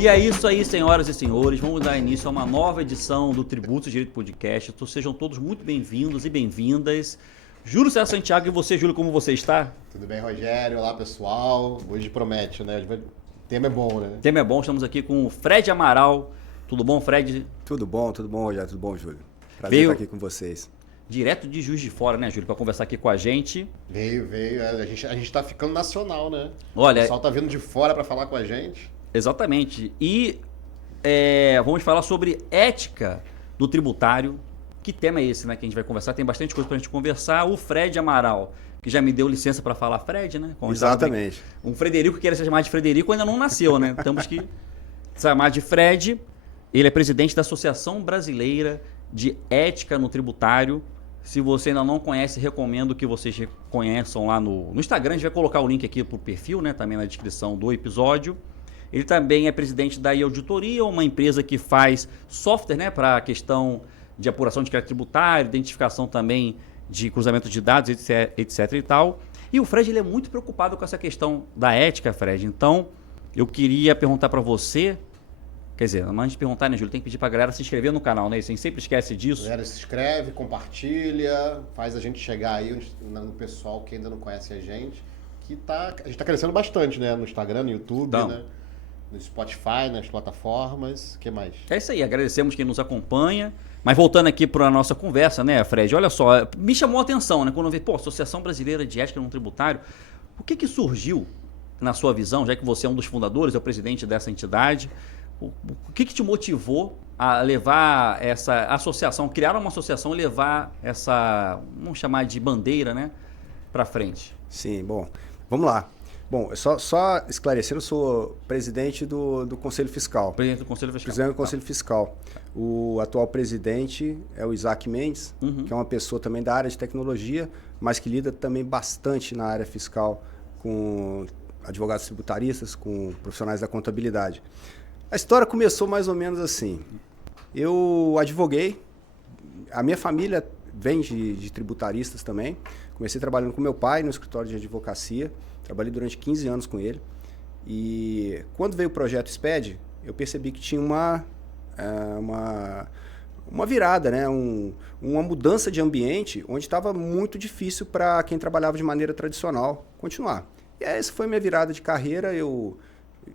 E é isso aí, senhoras e senhores. Vamos dar início a uma nova edição do Tributos de Direito Podcast. Então, sejam todos muito bem-vindos e bem-vindas. Júlio César Santiago, e você, Júlio, como você está? Tudo bem, Rogério? Olá, pessoal. Hoje promete, né? O tema é bom, né? O tema é bom. Estamos aqui com o Fred Amaral. Tudo bom, Fred? Tudo bom, Rogério. Tudo bom, Júlio? Prazer estar aqui com vocês. Direto de Juiz de Fora, né, Júlio? Para conversar aqui com a gente. Veio. A gente tá ficando nacional, né? Olha, o pessoal tá vindo de fora para falar com a gente. Exatamente. E vamos falar sobre ética do tributário. Que tema é esse, né, que a gente vai conversar? Tem bastante coisa pra gente conversar. O Fred Amaral, que já me deu licença para falar Fred, né? Exatamente. Um Frederico que queira ser chamado de Frederico ainda não nasceu, né? Temos que chamar de Fred. Ele é presidente da Associação Brasileira de Ética no Tributário. Se você ainda não conhece, recomendo que vocês conheçam lá no Instagram. A gente vai colocar o link aqui pro perfil, né? Também na descrição do episódio. Ele também é presidente da e-Auditoria, uma empresa que faz software, né, para a questão de apuração de crédito tributário, identificação também de cruzamento de dados, etc e tal. E o Fred, ele é muito preocupado com essa questão da ética, Fred. Então, eu queria perguntar para você, quer dizer, antes de perguntar, né, Júlio, tem que pedir para a galera se inscrever no canal, né? A gente sempre esquece disso. A galera se inscreve, compartilha, faz a gente chegar aí no pessoal que ainda não conhece a gente, a gente tá crescendo bastante, né? No Instagram, no YouTube, então, né? No Spotify, nas plataformas, o que mais? É isso aí, agradecemos quem nos acompanha. Mas voltando aqui para a nossa conversa, né, Fred? Olha só, me chamou a atenção, né? Quando eu vi, Associação Brasileira de Ética no Tributário, o que surgiu na sua visão, já que você é um dos fundadores, é o presidente dessa entidade, o que te motivou a levar essa associação, criar uma associação e levar essa, vamos chamar de bandeira, né, para frente? Sim, bom, vamos lá. Bom, só esclarecer, eu sou presidente do Conselho Fiscal. Presidente do Conselho Fiscal. Presidente do Conselho Fiscal. O atual presidente é o Isaac Mendes, que é uma pessoa também da área de tecnologia, mas que lida também bastante na área fiscal com advogados tributaristas, com profissionais da contabilidade. A história começou mais ou menos assim. Eu advoguei, a minha família vem de tributaristas também. Comecei trabalhando com meu pai no escritório de advocacia. Trabalhei durante 15 anos com ele. E quando veio o projeto SPED, eu percebi que tinha uma virada, né? Uma mudança de ambiente onde estava muito difícil para quem trabalhava de maneira tradicional continuar. E essa foi minha virada de carreira. Eu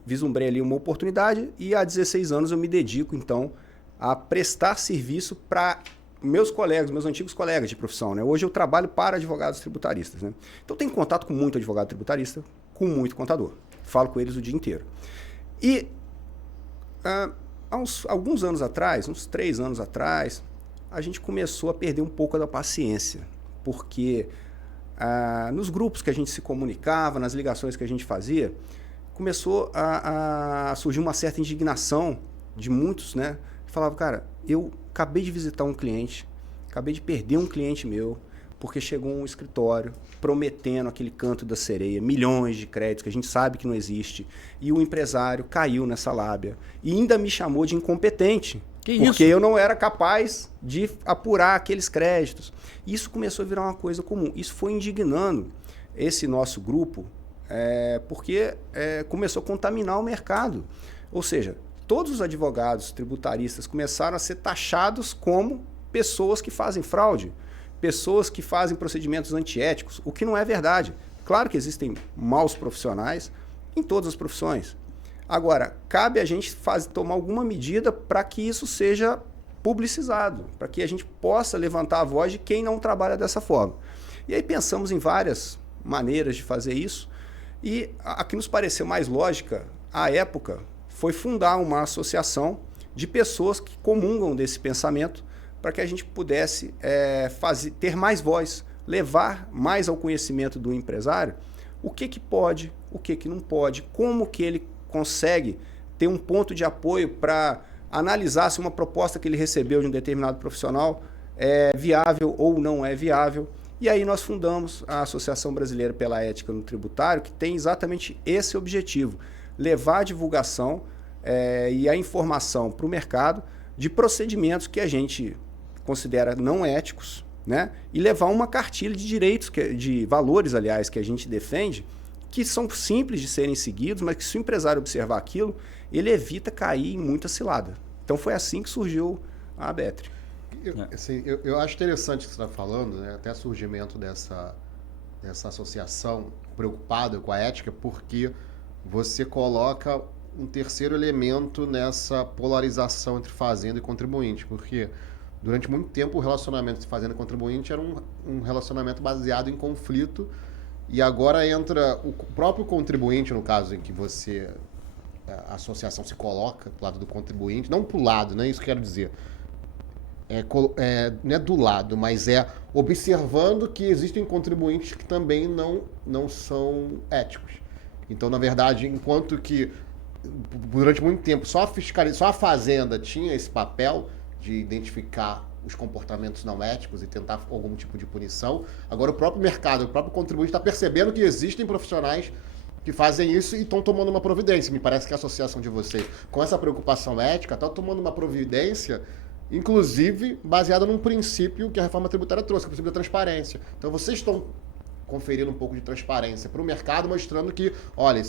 vislumbrei ali uma oportunidade e há 16 anos eu me dedico, então, a prestar serviço para meus colegas, meus antigos colegas de profissão, né? Hoje eu trabalho para advogados tributaristas, né? Então tenho contato com muito advogado tributarista, com muito contador. Falo com eles o dia inteiro. E há alguns anos atrás, uns 3 anos atrás, a gente começou a perder um pouco da paciência, porque nos grupos que a gente se comunicava, nas ligações que a gente fazia, começou a surgir uma certa indignação de muitos, né? Falavam, cara, eu acabei de visitar um cliente, acabei de perder um cliente meu, porque chegou um escritório prometendo aquele canto da sereia, milhões de créditos que a gente sabe que não existe, e o empresário caiu nessa lábia e ainda me chamou de incompetente, porque eu não era capaz de apurar aqueles créditos. Isso começou a virar uma coisa comum. Isso foi indignando esse nosso grupo, porque começou a contaminar o mercado. Ou seja, todos os advogados tributaristas começaram a ser taxados como pessoas que fazem fraude, pessoas que fazem procedimentos antiéticos, o que não é verdade. Claro que existem maus profissionais em todas as profissões. Agora, cabe a gente tomar alguma medida para que isso seja publicizado, para que a gente possa levantar a voz de quem não trabalha dessa forma. E aí pensamos em várias maneiras de fazer isso, e a que nos pareceu mais lógica, à época, foi fundar uma associação de pessoas que comungam desse pensamento para que a gente pudesse ter mais voz, levar mais ao conhecimento do empresário o que pode, o que não pode, como que ele consegue ter um ponto de apoio para analisar se uma proposta que ele recebeu de um determinado profissional é viável ou não é viável. E aí nós fundamos a Associação Brasileira pela Ética no Tributário, que tem exatamente esse objetivo, levar a divulgação e a informação para o mercado de procedimentos que a gente considera não éticos, né? E levar uma cartilha de direitos, de valores, aliás, que a gente defende, que são simples de serem seguidos, mas que se o empresário observar aquilo, ele evita cair em muita cilada. Então foi assim que surgiu a Abetri. Eu acho interessante o que você está falando, né? Até o surgimento dessa associação preocupada com a ética, porque você coloca um terceiro elemento nessa polarização entre fazenda e contribuinte, porque durante muito tempo o relacionamento entre fazenda e contribuinte era um relacionamento baseado em conflito, e agora entra o próprio contribuinte, no caso em que a associação se coloca do lado do contribuinte, não para o lado, não é isso que eu quero dizer, não é do lado, mas é observando que existem contribuintes que também não são éticos. Então, na verdade, enquanto que durante muito tempo só a fazenda tinha esse papel de identificar os comportamentos não éticos e tentar algum tipo de punição, agora o próprio mercado, o próprio contribuinte está percebendo que existem profissionais que fazem isso e estão tomando uma providência. Me parece que a associação de vocês, com essa preocupação ética, está tomando uma providência, inclusive baseada num princípio que a reforma tributária trouxe, que é o princípio da transparência. Então vocês estão conferindo um pouco de transparência para o mercado, mostrando que, olha,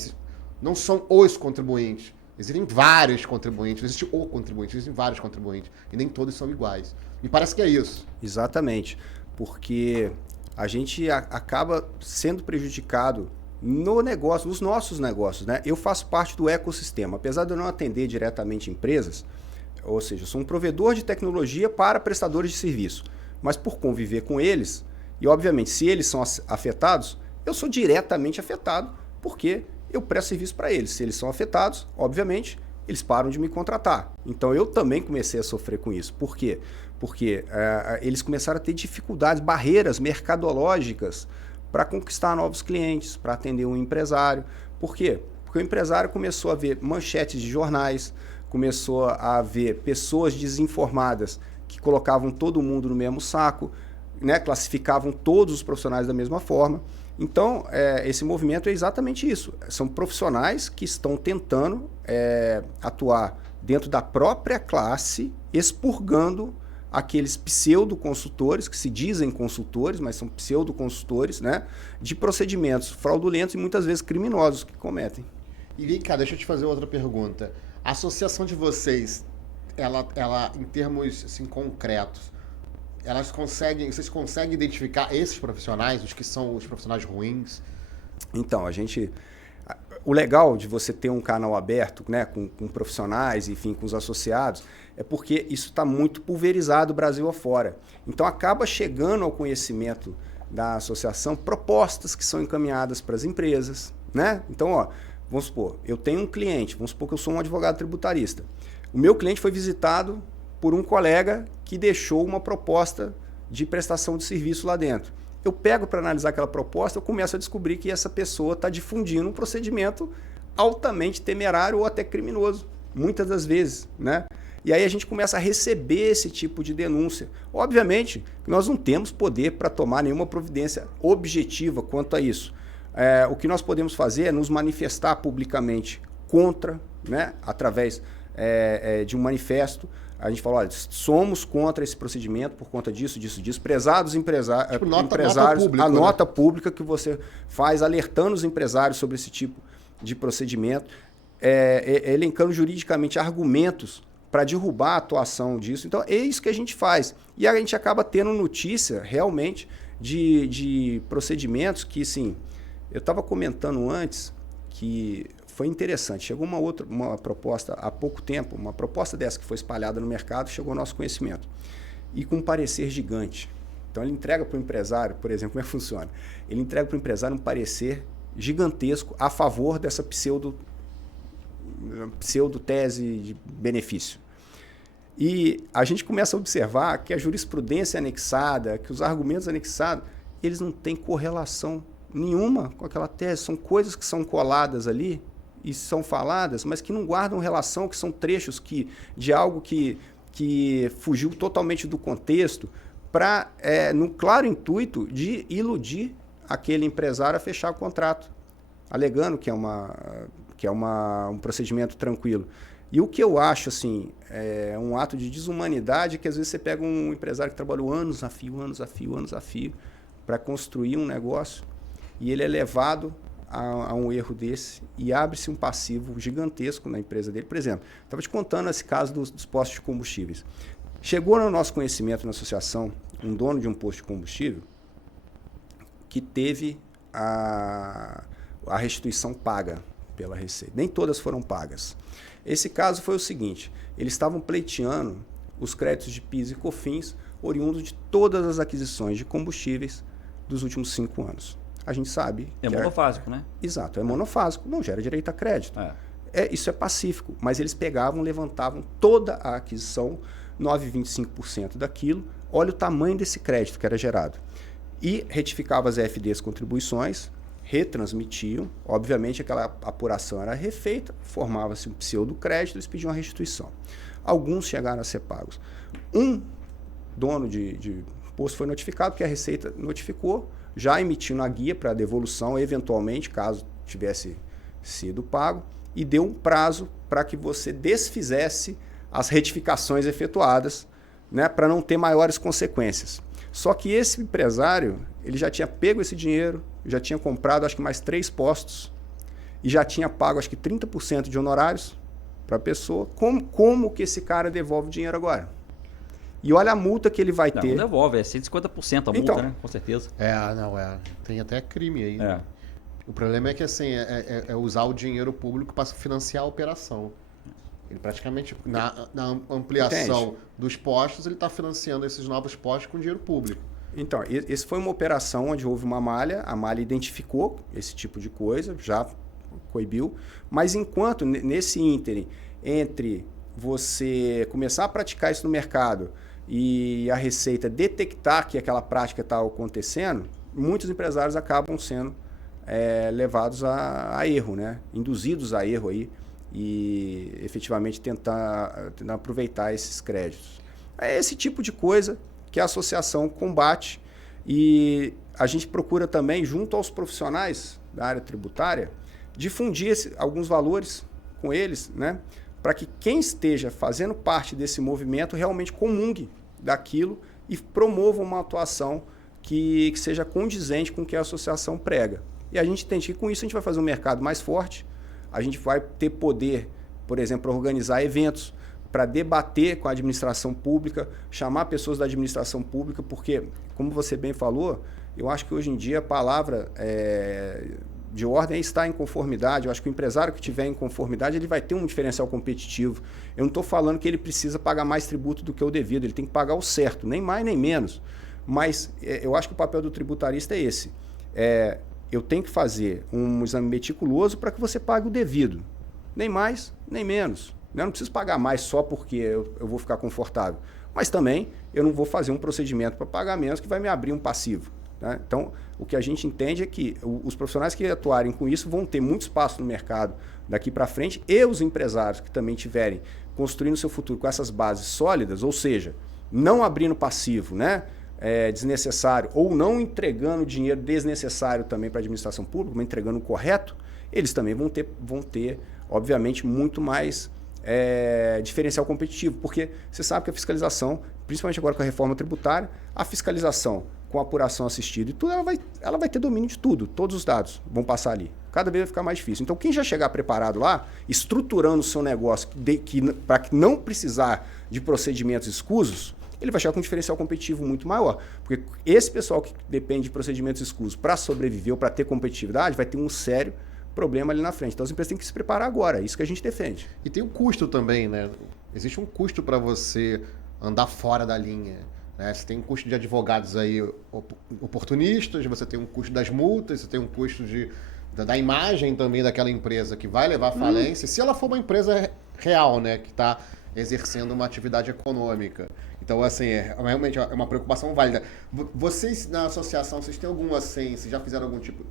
não são os contribuintes, existem vários contribuintes, não existe o contribuinte, existem vários contribuintes, e nem todos são iguais. Me parece que é isso. Exatamente, porque a gente acaba sendo prejudicado no negócio, nos nossos negócios, né? Eu faço parte do ecossistema, apesar de eu não atender diretamente empresas, ou seja, eu sou um provedor de tecnologia para prestadores de serviço, mas por conviver com eles, e obviamente se eles são afetados, eu sou diretamente afetado, porque eu presto serviço para eles. Se eles são afetados, obviamente, eles param de me contratar. Então eu também comecei a sofrer com isso. Por quê? Porque eles começaram a ter dificuldades, barreiras mercadológicas para conquistar novos clientes, para atender um empresário. Por quê? Porque o empresário começou a ver manchetes de jornais, começou a ver pessoas desinformadas que colocavam todo mundo no mesmo saco, né? Classificavam todos os profissionais da mesma forma. Então, esse movimento é exatamente isso. São profissionais que estão tentando atuar dentro da própria classe, expurgando aqueles pseudo-consultores, que se dizem consultores, mas são pseudo-consultores, né, de procedimentos fraudulentos e muitas vezes criminosos que cometem. E vem cá, deixa eu te fazer outra pergunta. A associação de vocês, ela em termos assim, concretos, vocês conseguem identificar esses profissionais, os que são os profissionais ruins? Então, o legal de você ter um canal aberto, né, com profissionais, enfim, com os associados, é porque isso está muito pulverizado Brasil afora. Então, acaba chegando ao conhecimento da associação propostas que são encaminhadas para as empresas, né? Então, vamos supor, eu tenho um cliente, vamos supor que eu sou um advogado tributarista. O meu cliente foi visitado por um colega que deixou uma proposta de prestação de serviço lá dentro. Eu pego para analisar aquela proposta, eu começo a descobrir que essa pessoa está difundindo um procedimento altamente temerário ou até criminoso, muitas das vezes, né? E aí a gente começa a receber esse tipo de denúncia. Obviamente, nós não temos poder para tomar nenhuma providência objetiva quanto a isso. O que nós podemos fazer é nos manifestar publicamente contra, né? Através de um manifesto. A gente fala, olha, somos contra esse procedimento por conta disso. Prezados empresários, nota pública, a nota pública que você faz alertando os empresários sobre esse tipo de procedimento, elencando juridicamente argumentos para derrubar a atuação disso. Então, é isso que a gente faz. E a gente acaba tendo notícia, realmente, de procedimentos que, sim, eu estava comentando antes que foi interessante. Chegou uma proposta há pouco tempo, uma proposta dessa que foi espalhada no mercado, chegou ao nosso conhecimento. E com um parecer gigante. Então, ele entrega para o empresário, por exemplo, como é que funciona? Ele entrega para o empresário um parecer gigantesco a favor dessa pseudo-tese de benefício. E a gente começa a observar que a jurisprudência anexada, que os argumentos anexados, eles não têm correlação nenhuma com aquela tese. São coisas que são coladas ali e são faladas, mas que não guardam relação, que são trechos de algo que fugiu totalmente do contexto, no claro intuito de iludir aquele empresário a fechar o contrato, alegando que é um procedimento tranquilo. E o que eu acho assim, é um ato de desumanidade, que às vezes você pega um empresário que trabalhou anos a fio, para construir um negócio, e ele é levado a um erro desse e abre-se um passivo gigantesco na empresa dele. Por exemplo, estava te contando esse caso dos postos de combustíveis. Chegou no nosso conhecimento na associação um dono de um posto de combustível que teve a restituição paga pela Receita. Nem todas foram pagas. Esse caso foi o seguinte, eles estavam pleiteando os créditos de PIS e COFINS oriundos de todas as aquisições de combustíveis dos últimos 5 anos. A gente sabe... É monofásico, né? Exato, é monofásico, não gera direito a crédito. Isso é pacífico, mas eles pegavam, levantavam toda a aquisição, 9,25% daquilo, olha o tamanho desse crédito que era gerado. E retificavam as FDs contribuições, retransmitiam, obviamente aquela apuração era refeita, formava-se um pseudo-crédito, eles pediam a restituição. Alguns chegaram a ser pagos. Um dono de posto foi notificado, porque a Receita notificou, já emitindo a guia para devolução, eventualmente, caso tivesse sido pago, e deu um prazo para que você desfizesse as retificações efetuadas, né, para não ter maiores consequências. Só que esse empresário, ele já tinha pego esse dinheiro, já tinha comprado acho que mais 3 postos e já tinha pago acho que 30% de honorários para a pessoa. Como que esse cara devolve o dinheiro agora? E olha a multa que ele vai ter. Não devolve, é 150% a multa, então, né? Com certeza. Tem até crime aí. É. O problema é que assim, é usar o dinheiro público para financiar a operação. Ele praticamente, na ampliação dos postos, ele está financiando esses novos postos com dinheiro público. Então, esse foi uma operação onde houve uma malha, a malha identificou esse tipo de coisa, já coibiu, mas enquanto nesse ínterim, entre você começar a praticar isso no mercado e a Receita detectar que aquela prática está acontecendo, muitos empresários acabam sendo levados a erro, né? Induzidos a erro aí e efetivamente tentar aproveitar esses créditos. É esse tipo de coisa que a associação combate e a gente procura também, junto aos profissionais da área tributária, difundir alguns valores com eles, né? Para que quem esteja fazendo parte desse movimento realmente comungue daquilo e promova uma atuação que seja condizente com o que a associação prega. E a gente entende que com isso a gente vai fazer um mercado mais forte, a gente vai ter poder, por exemplo, para organizar eventos, para debater com a administração pública, chamar pessoas da administração pública, porque, como você bem falou, eu acho que hoje em dia a palavra de ordem é estar em conformidade. Eu acho que o empresário que estiver em conformidade, ele vai ter um diferencial competitivo. Eu não estou falando que ele precisa pagar mais tributo do que o devido, ele tem que pagar o certo, nem mais nem menos. Mas eu acho que o papel do tributarista é esse. Eu tenho que fazer um exame meticuloso para que você pague o devido. Nem mais, nem menos. Eu não preciso pagar mais só porque eu vou ficar confortável. Mas também eu não vou fazer um procedimento para pagar menos que vai me abrir um passivo. Né? Então, o que a gente entende é que os profissionais que atuarem com isso vão ter muito espaço no mercado daqui para frente e os empresários que também tiverem construindo seu futuro com essas bases sólidas, ou seja, não abrindo passivo, né? Desnecessário ou não entregando dinheiro desnecessário também para a administração pública, mas entregando o correto, eles também vão ter obviamente, muito mais diferencial competitivo, porque você sabe que a fiscalização, principalmente agora com a reforma tributária, a fiscalização com a apuração assistida e tudo, ela vai ter domínio de tudo, todos os dados vão passar ali. Cada vez vai ficar mais difícil. Então, quem já chegar preparado lá, estruturando o seu negócio para que não precisar de procedimentos escusos, ele vai chegar com um diferencial competitivo muito maior. Porque esse pessoal que depende de procedimentos escusos para sobreviver ou para ter competitividade, vai ter um sério problema ali na frente. Então, as empresas têm que se preparar agora. É isso que a gente defende. E tem um custo também, né? Existe um custo para você andar fora da linha. Né? Você tem um custo de advogados aí oportunistas, você tem um custo das multas, você tem um custo da imagem também daquela empresa que vai levar à falência. Se ela for uma empresa real, né? Que está exercendo uma atividade econômica. Então, assim, realmente é uma preocupação válida. Vocês, na associação, vocês têm algum, assim, vocês já fizeram algum tipo...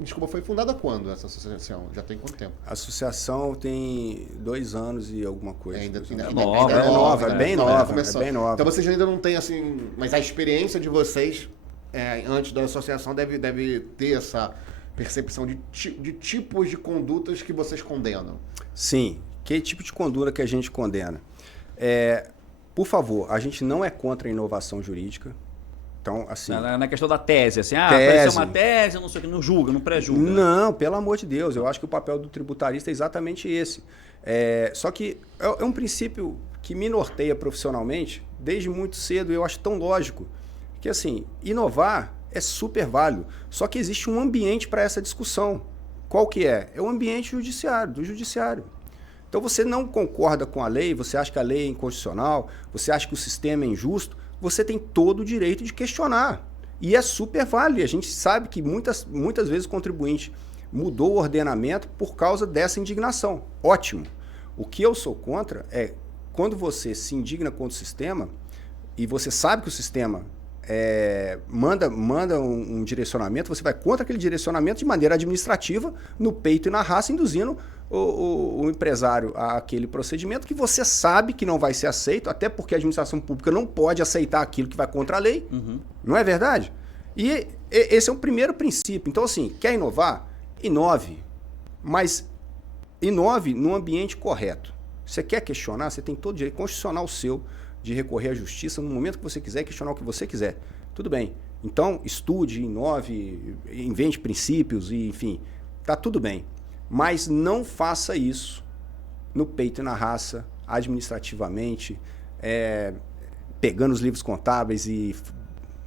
Desculpa, foi fundada quando essa associação? Já tem quanto tempo? A associação tem 2 anos e alguma coisa. É bem nova. Então, vocês ainda não têm, assim... Mas a experiência de vocês, antes da associação, deve ter essa percepção de tipos de condutas que vocês condenam. Sim. Que tipo de conduta que a gente condena? Por favor, a gente não é contra a inovação jurídica, Então, assim... Na questão da tese, assim, tese. Apareceu uma tese, não sei o que, não julga, não pré-julga. Não, pelo amor de Deus, eu acho que o papel do tributarista é exatamente esse. Só que é um princípio que me norteia profissionalmente desde muito cedo, e eu acho tão lógico, que assim, inovar é super válido, só que existe um ambiente para essa discussão. Qual que é? É o ambiente do judiciário. Então você não concorda com a lei, você acha que a lei é inconstitucional, você acha que o sistema é injusto, você tem todo o direito de questionar. E é super válido. E a gente sabe que muitas vezes o contribuinte mudou o ordenamento por causa dessa indignação. Ótimo. O que eu sou contra é quando você se indigna contra o sistema e você sabe que o sistema manda um direcionamento, você vai contra aquele direcionamento de maneira administrativa, no peito e na raça, induzindo o empresário àquele procedimento que você sabe que não vai ser aceito, até porque a administração pública não pode aceitar aquilo que vai contra a lei. Uhum. Não é verdade? E esse é o primeiro princípio. Então, assim, quer inovar? Inove. Mas inove no ambiente correto. Você quer questionar? Você tem todo o direito constitucional seu de recorrer à justiça no momento que você quiser, questionar o que você quiser. Tudo bem. Então, estude, inove, invente princípios, e, enfim, tá tudo bem. Mas não faça isso no peito e na raça, administrativamente, pegando os livros contábeis e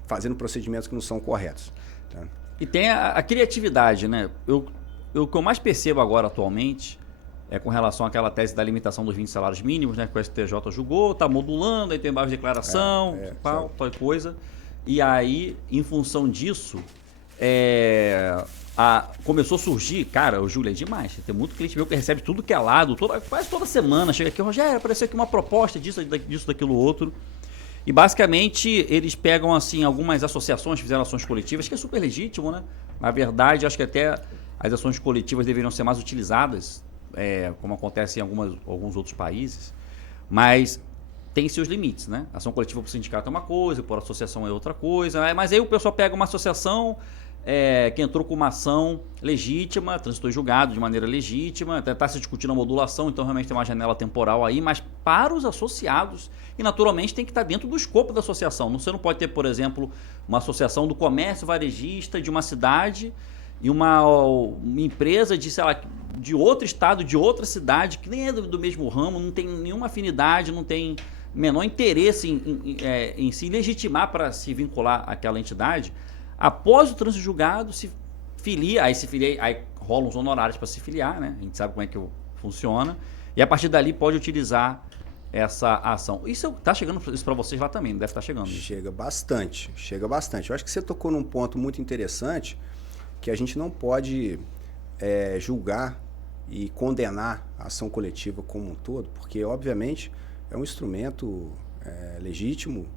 fazendo procedimentos que não são corretos. Tá? E tem a criatividade, né? O que eu mais percebo agora atualmente é com relação àquela tese da limitação dos 20 salários mínimos, né? Que o STJ julgou, está modulando, aí tem mais declaração, tal coisa. E aí, em função disso, começou a surgir, cara, o Júlio é demais. Tem muito cliente meu que recebe tudo que é lado, quase toda semana. Chega aqui, Rogério, apareceu aqui uma proposta disso, daquilo, outro. E basicamente eles pegam assim algumas associações, fizeram ações coletivas, que é super legítimo, né? Na verdade, acho que até as ações coletivas deveriam ser mais utilizadas, como acontece em alguns outros países, mas tem seus limites, né? Ação coletiva por sindicato é uma coisa, por associação é outra coisa, mas aí o pessoal pega uma associação que entrou com uma ação legítima, transitou em julgado de maneira legítima, está se discutindo a modulação, então realmente tem uma janela temporal aí, mas para os associados, e naturalmente tem que estar dentro do escopo da associação. Você não pode ter, por exemplo, uma associação do comércio varejista de uma cidade e uma empresa de, sei lá, de outro estado, de outra cidade, que nem é do mesmo ramo, não tem nenhuma afinidade, não tem menor interesse em se legitimar para se vincular àquela entidade. Após o trânsito julgado, se filia, aí rolam os honorários para se filiar, né? A gente sabe como é que funciona. E a partir dali pode utilizar essa ação. Isso tá chegando isso para vocês lá também, não deve estar chegando. Chega bastante. Eu acho que você tocou num ponto muito interessante, que a gente não pode julgar e condenar a ação coletiva como um todo, porque, obviamente, é um instrumento legítimo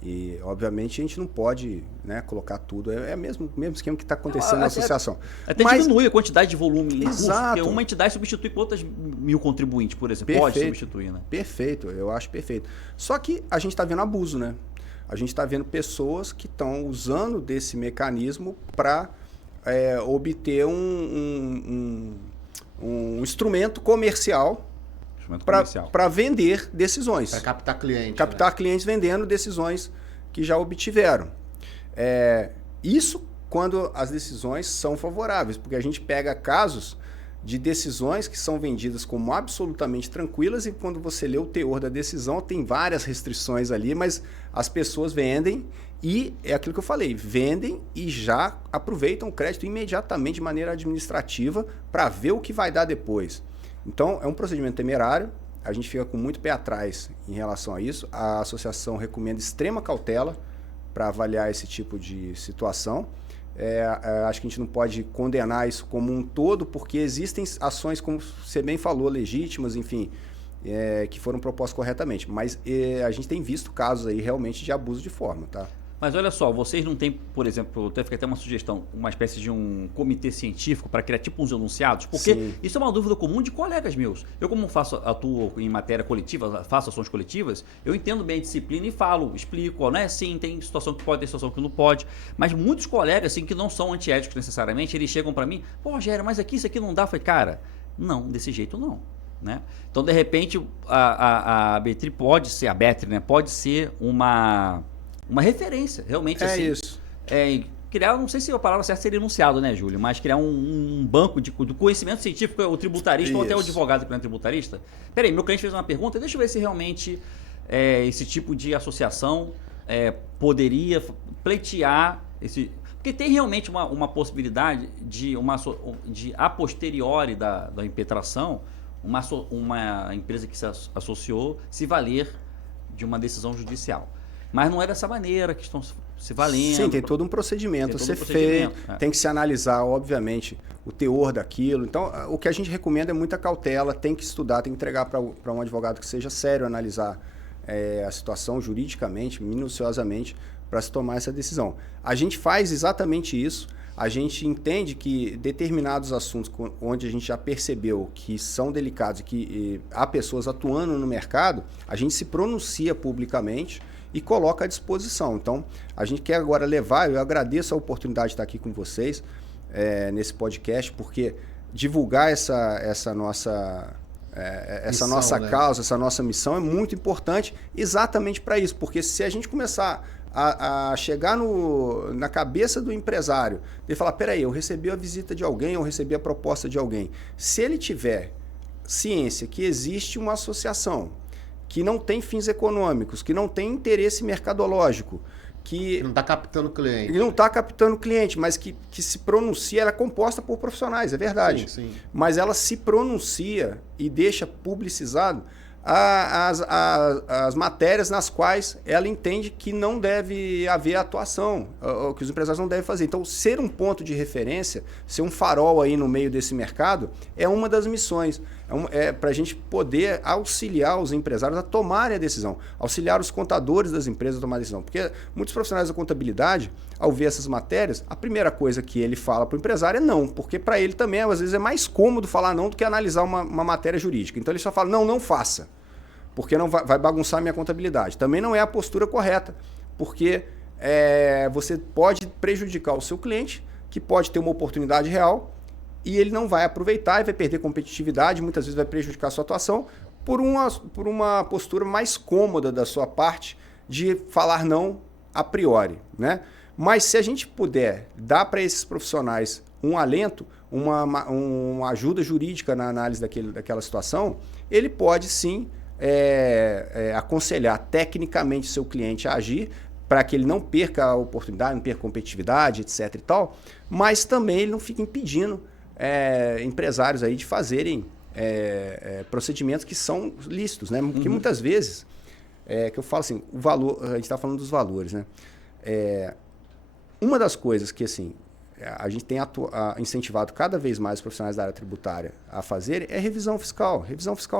e, obviamente, a gente não pode, né, colocar tudo. É o mesmo esquema que está acontecendo na associação. Até diminui a quantidade de volume em curso, exato. porque uma entidade substitui por outras 1000 contribuintes, por exemplo. Perfeito. Pode substituir, né? Perfeito, eu acho perfeito. Só que a gente está vendo abuso, né? A gente está vendo pessoas que estão usando desse mecanismo para obter um instrumento comercial para vender decisões. Para captar clientes. Captar clientes vendendo decisões que já obtiveram. Isso quando as decisões são favoráveis, porque a gente pega casos de decisões que são vendidas como absolutamente tranquilas e quando você lê o teor da decisão tem várias restrições ali, mas as pessoas vendem e é aquilo que eu falei, vendem e já aproveitam o crédito imediatamente de maneira administrativa para ver o que vai dar depois. Então, é um procedimento temerário, a gente fica com muito pé atrás em relação a isso. A associação recomenda extrema cautela para avaliar esse tipo de situação. Acho que a gente não pode condenar isso como um todo, porque existem ações, como você bem falou, legítimas, enfim, que foram propostas corretamente. Mas a gente tem visto casos aí realmente de abuso de forma, tá? Mas olha só, vocês não têm, por exemplo, fica até uma sugestão, uma espécie de um comitê científico para criar tipo uns enunciados? Porque Sim. Isso é uma dúvida comum de colegas meus. Eu, como atuo em matéria coletiva, faço ações coletivas, eu entendo bem a disciplina e explico, né? Sim, tem situação que pode, tem situação que não pode. Mas muitos colegas, assim, que não são antiéticos necessariamente, eles chegam para mim, pô, Rogério, mas aqui isso aqui não dá. Eu falei, cara, não, desse jeito não. Né? Então, de repente, a Betri pode ser, a Betri, né? Pode ser uma uma referência, realmente assim. Isso. Criar, não sei se a palavra certa seria enunciado, né, Júlio? Mas criar um banco do conhecimento científico, o tributarista ou até o advogado que não é tributarista. Peraí, meu cliente fez uma pergunta, deixa eu ver se realmente esse tipo de associação poderia pleitear esse... Porque tem realmente uma possibilidade de a posteriori da impetração, uma empresa que se associou se valer de uma decisão judicial. Mas não é dessa maneira que estão se valendo. Sim, tem todo um procedimento a ser feito, tem que se analisar, obviamente, o teor daquilo. Então, o que a gente recomenda é muita cautela, tem que estudar, tem que entregar para um advogado que seja sério, analisar a situação juridicamente, minuciosamente, para se tomar essa decisão. A gente faz exatamente isso, a gente entende que determinados assuntos onde a gente já percebeu que são delicados e que há pessoas atuando no mercado, a gente se pronuncia publicamente e coloca à disposição. Então, a gente quer agora levar, eu agradeço a oportunidade de estar aqui com vocês nesse podcast, porque divulgar essa nossa causa, essa nossa missão é muito importante exatamente para isso, porque se a gente começar a chegar na cabeça do empresário e falar, peraí, eu recebi a visita de alguém, eu recebi a proposta de alguém, se ele tiver ciência que existe uma associação que não tem fins econômicos, que não tem interesse mercadológico, que não está captando cliente. Que não está captando cliente, mas que se pronuncia, ela é composta por profissionais, é verdade. Sim. Mas ela se pronuncia e deixa publicizado as matérias nas quais ela entende que não deve haver atuação, que os empresários não devem fazer. Então, ser um ponto de referência, ser um farol aí no meio desse mercado, é uma das missões. Para a gente poder auxiliar os empresários a tomarem a decisão, auxiliar os contadores das empresas a tomar a decisão. Porque muitos profissionais da contabilidade, ao ver essas matérias, a primeira coisa que ele fala para o empresário é não, porque para ele também, às vezes, é mais cômodo falar não do que analisar uma matéria jurídica. Então, ele só fala, não faça, porque não vai bagunçar a minha contabilidade. Também não é a postura correta, porque você pode prejudicar o seu cliente, que pode ter uma oportunidade real, e ele não vai aproveitar e vai perder competitividade, muitas vezes vai prejudicar a sua atuação por uma postura mais cômoda da sua parte de falar não a priori, né? Mas se a gente puder dar para esses profissionais um alento, uma ajuda jurídica na análise daquela situação, ele pode sim aconselhar tecnicamente seu cliente a agir para que ele não perca a oportunidade, não perca competitividade, etc. e tal, mas também ele não fica impedindo empresários aí de fazerem procedimentos que são lícitos, né? Porque muitas vezes, que eu falo assim, o valor, a gente está falando dos valores, né? Uma das coisas que assim, a gente tem incentivado cada vez mais os profissionais da área tributária a fazerem é revisão fiscal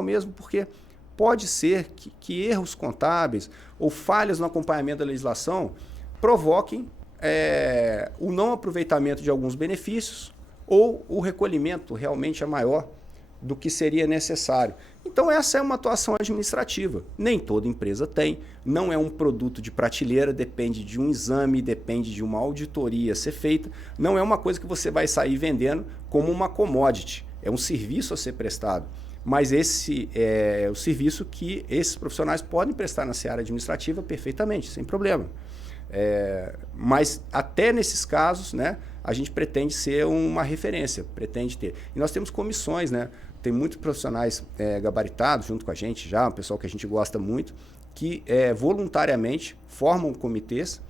mesmo, porque pode ser que erros contábeis ou falhas no acompanhamento da legislação provoquem o não aproveitamento de alguns benefícios ou o recolhimento realmente é maior do que seria necessário. Então essa é uma atuação administrativa. Nem toda empresa tem, não é um produto de prateleira, depende de um exame, depende de uma auditoria ser feita, não é uma coisa que você vai sair vendendo como uma commodity, é um serviço a ser prestado. Mas esse é o serviço que esses profissionais podem prestar na seara administrativa perfeitamente, sem problema. Mas até nesses casos, né, a gente pretende ser uma referência, pretende ter. E nós temos comissões, né? Tem muitos profissionais gabaritados junto com a gente já, um pessoal que a gente gosta muito, que voluntariamente formam comitês.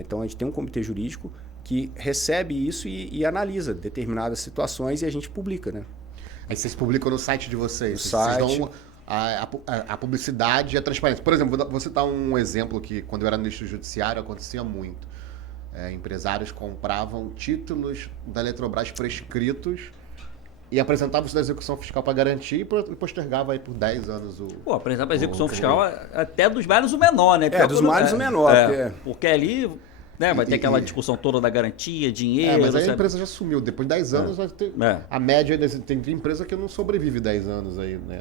Então a gente tem um comitê jurídico que recebe isso e analisa determinadas situações e a gente publica, né? Aí vocês publicam no site de vocês. No vocês site. dão a publicidade e a transparência. Por exemplo, vou citar um exemplo que quando eu era ministro do Judiciário acontecia muito. Empresários compravam títulos da Eletrobras prescritos e apresentavam isso da execução fiscal para garantir e postergava aí por 10 anos o... apresentar para execução fiscal até dos males o menor, né? Dos males o menor. Porque ali... vai ter aquela discussão toda da garantia, dinheiro... mas aí a empresa já sumiu. Depois de 10 anos, vai ter, a média... Tem empresa que não sobrevive 10 anos aí, né?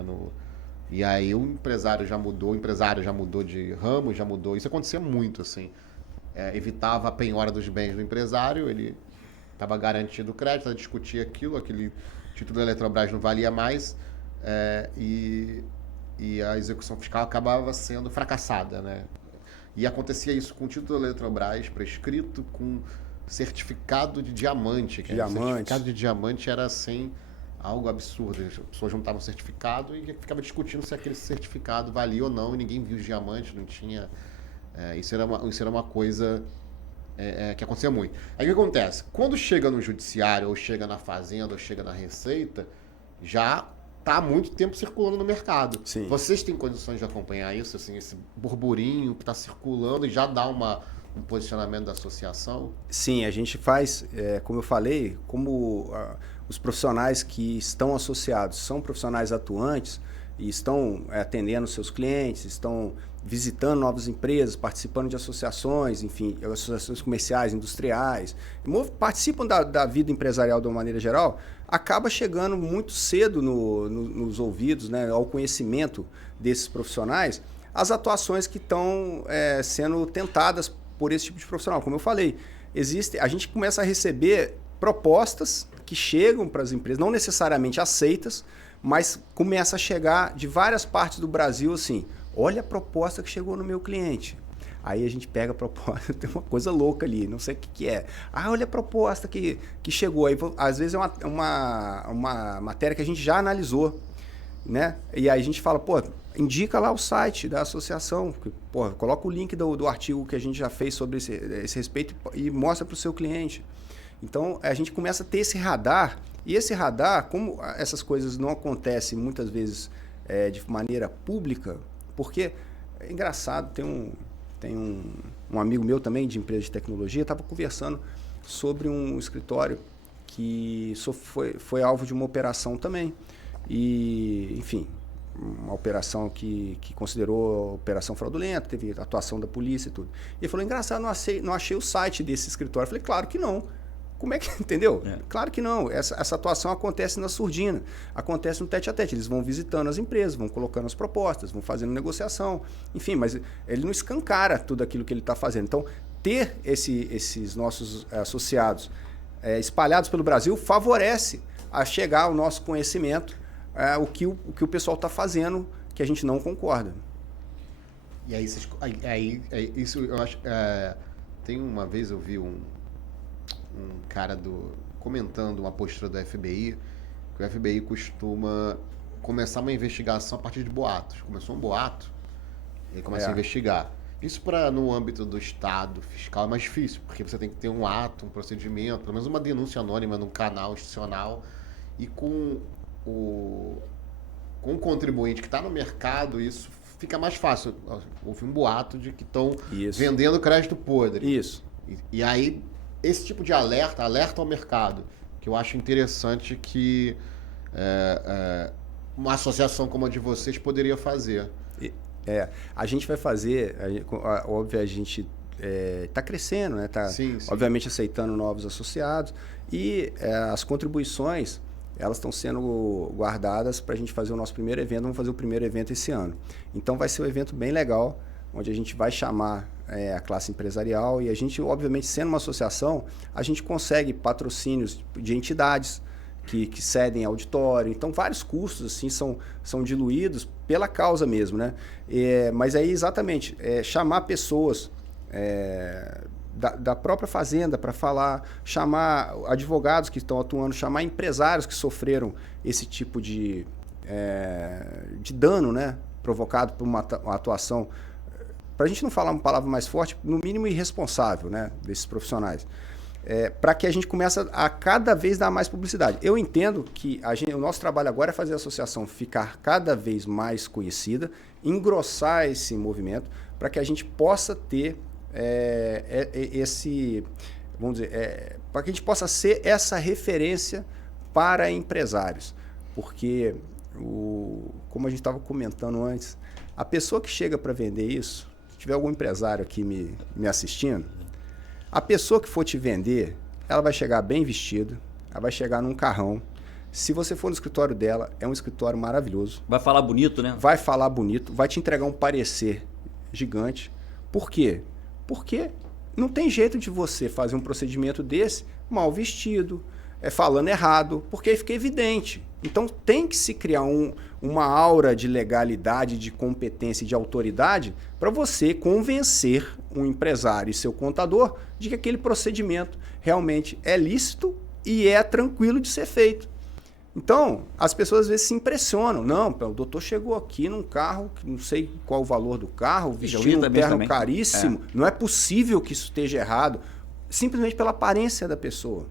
E aí o empresário já mudou de ramo, já mudou. Isso acontecia muito, assim. Evitava a penhora dos bens do empresário, ele estava garantido o crédito, discutia aquele título da Eletrobras não valia mais, e a execução fiscal acabava sendo fracassada, né? E acontecia isso com o título da Eletrobras prescrito com certificado de diamante. Certificado de diamante era assim, algo absurdo. As pessoas juntavam certificado e ficavam discutindo se aquele certificado valia ou não, e ninguém viu os diamantes, não tinha... Isso era uma coisa que acontecia muito. Aí o que acontece? Quando chega no judiciário, ou chega na fazenda, ou chega na Receita, já está há muito tempo circulando no mercado. Sim. Vocês têm condições de acompanhar isso, assim, esse burburinho que está circulando e já dá um posicionamento da associação? Sim, a gente faz, como eu falei, como os profissionais que estão associados são profissionais atuantes e estão atendendo seus clientes, estão visitando novas empresas, participando de associações, enfim, associações comerciais, industriais, participam da vida empresarial de uma maneira geral, acaba chegando muito cedo nos ouvidos, né, ao conhecimento desses profissionais, as atuações que estão sendo tentadas por esse tipo de profissional. Como eu falei, a gente começa a receber propostas que chegam para as empresas, não necessariamente aceitas, mas começa a chegar de várias partes do Brasil assim, olha a proposta que chegou no meu cliente. Aí a gente pega a proposta, tem uma coisa louca ali, não sei o que é. Olha a proposta que chegou. Aí, às vezes é uma matéria que a gente já analisou, né? E aí a gente fala, indica lá o site da associação, coloca o link do artigo que a gente já fez sobre esse respeito e mostra para o seu cliente. Então, a gente começa a ter esse radar, e esse radar, como essas coisas não acontecem muitas vezes de maneira pública, porque é engraçado, tem um amigo meu também de empresa de tecnologia, estava conversando sobre um escritório que foi alvo de uma operação também. E, enfim, uma operação que considerou operação fraudulenta, teve atuação da polícia e tudo. E ele falou, engraçado, não achei o site desse escritório. Eu falei, claro que não. Como é que, entendeu? Claro que não. Essa atuação acontece na surdina, acontece no tete-a-tete. Eles vão visitando as empresas, vão colocando as propostas, vão fazendo negociação, enfim, mas ele não escancara tudo aquilo que ele está fazendo. Então, ter esses nossos associados espalhados pelo Brasil favorece a chegar ao nosso conhecimento o que o pessoal está fazendo que a gente não concorda. E aí isso eu acho... tem uma vez eu vi um cara comentando uma postura do FBI, que o FBI costuma começar uma investigação a partir de boatos. Começou um boato, ele começa a investigar. Isso no âmbito do Estado fiscal é mais difícil, porque você tem que ter um ato, um procedimento, pelo menos uma denúncia anônima num canal institucional, e com o contribuinte que está no mercado, isso fica mais fácil. Houve um boato de que estão vendendo crédito podre. Isso. E aí, esse tipo de alerta ao mercado, que eu acho interessante que uma associação como a de vocês poderia fazer. A gente vai fazer, óbvio, a gente está crescendo, né? Sim. Obviamente aceitando novos associados e as contribuições, elas estão sendo guardadas para a gente fazer o nosso primeiro evento. Vamos fazer o primeiro evento esse ano. Então vai ser um evento bem legal, onde a gente vai chamar a classe empresarial e a gente, obviamente, sendo uma associação, a gente consegue patrocínios de entidades que cedem auditório. Então, vários custos assim, são diluídos pela causa mesmo, né? Mas aí, exatamente, chamar pessoas da própria fazenda para falar, chamar advogados que estão atuando, chamar empresários que sofreram esse tipo de dano, né? Provocado por uma atuação, para a gente não falar uma palavra mais forte, no mínimo irresponsável, né, desses profissionais, para que a gente comece a cada vez dar mais publicidade. Eu entendo que o nosso trabalho agora é fazer a associação ficar cada vez mais conhecida, engrossar esse movimento, para que a gente possa ter vamos dizer, para que a gente possa ser essa referência para empresários. Porque, como a gente estava comentando antes, a pessoa que chega para vender isso, se tiver algum empresário aqui me assistindo, a pessoa que for te vender, ela vai chegar bem vestida, ela vai chegar num carrão. Se você for no escritório dela, é um escritório maravilhoso. Vai falar bonito, né? Vai falar bonito, vai te entregar um parecer gigante. Por quê? Porque não tem jeito de você fazer um procedimento desse mal vestido, falando errado, porque aí fica evidente. Então tem que se criar uma aura de legalidade, de competência e de autoridade para você convencer um empresário e seu contador de que aquele procedimento realmente é lícito e é tranquilo de ser feito. Então, as pessoas às vezes se impressionam. Não, o doutor chegou aqui num carro, que não sei qual o valor do carro, vestindo um terno caríssimo. Não é possível que isso esteja errado, simplesmente pela aparência da pessoa.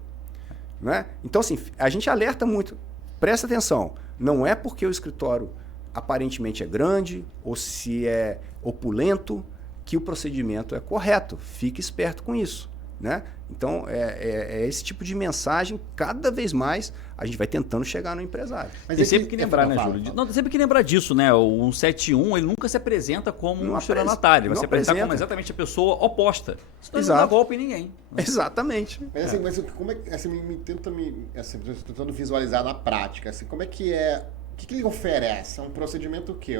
Não é? Então, assim, a gente alerta muito. Presta atenção, não é porque o escritório aparentemente é grande ou se é opulento que o procedimento é correto. Fique esperto com isso. Né? Então, é esse tipo de mensagem, cada vez mais, a gente vai tentando chegar no empresário. Mas tem sempre que lembrar, né, Júlio? Não, tem sempre que lembrar disso, né? O 171, ele nunca se apresenta como um estelionatário, ele vai se apresentar como exatamente a pessoa oposta. Senão ele não dá golpe em ninguém. Né? Exatamente. Mas como é que, assim, estou tentando visualizar na prática, assim, como é que é, o que ele oferece? É um procedimento o quê?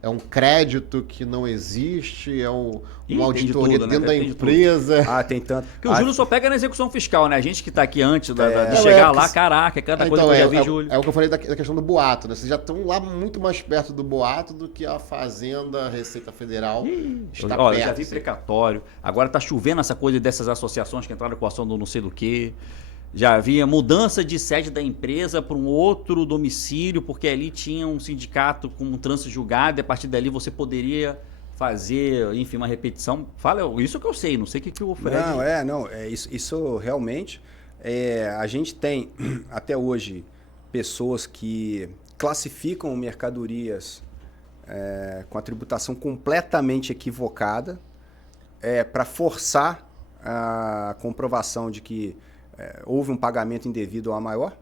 É um crédito que não existe? É uma auditoria tudo, dentro né? da empresa? Tem tanto. Porque o Júlio só pega na execução fiscal, né? A gente que está aqui antes de chegar lá, caraca, cada coisa que eu já vi, Júlio. É o que eu falei da questão do boato, né? Vocês já estão lá muito mais perto do boato do que a Fazenda, a Receita Federal está perto. Eu já vi precatório. Agora está chovendo essa coisa dessas associações que entraram com a ação do não sei do quê. Já havia mudança de sede da empresa para um outro domicílio, porque ali tinha um sindicato com um trânsito julgado, e a partir dali você poderia fazer, enfim, uma repetição. Fala, isso que eu sei, não sei o que o Fred... Isso realmente... a gente tem, até hoje, pessoas que classificam mercadorias com a tributação completamente equivocada para forçar a comprovação de que houve um pagamento indevido a maior.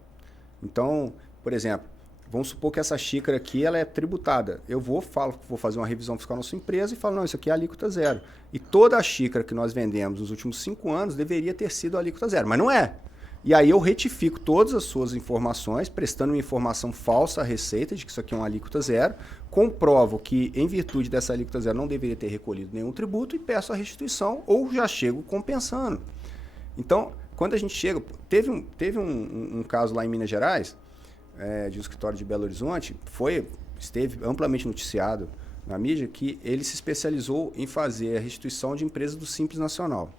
Então, por exemplo, vamos supor que essa xícara aqui ela é tributada. Eu vou fazer uma revisão fiscal na sua empresa e falo, não, isso aqui é alíquota zero. E toda a xícara que nós vendemos nos últimos 5 anos deveria ter sido alíquota zero, mas não é. E aí eu retifico todas as suas informações, prestando uma informação falsa à Receita de que isso aqui é uma alíquota zero, comprovo que, em virtude dessa alíquota zero, não deveria ter recolhido nenhum tributo e peço a restituição ou já chego compensando. Então, quando a gente chega... Teve um caso lá em Minas Gerais, de um escritório de Belo Horizonte, esteve amplamente noticiado na mídia, que ele se especializou em fazer a restituição de empresas do Simples Nacional.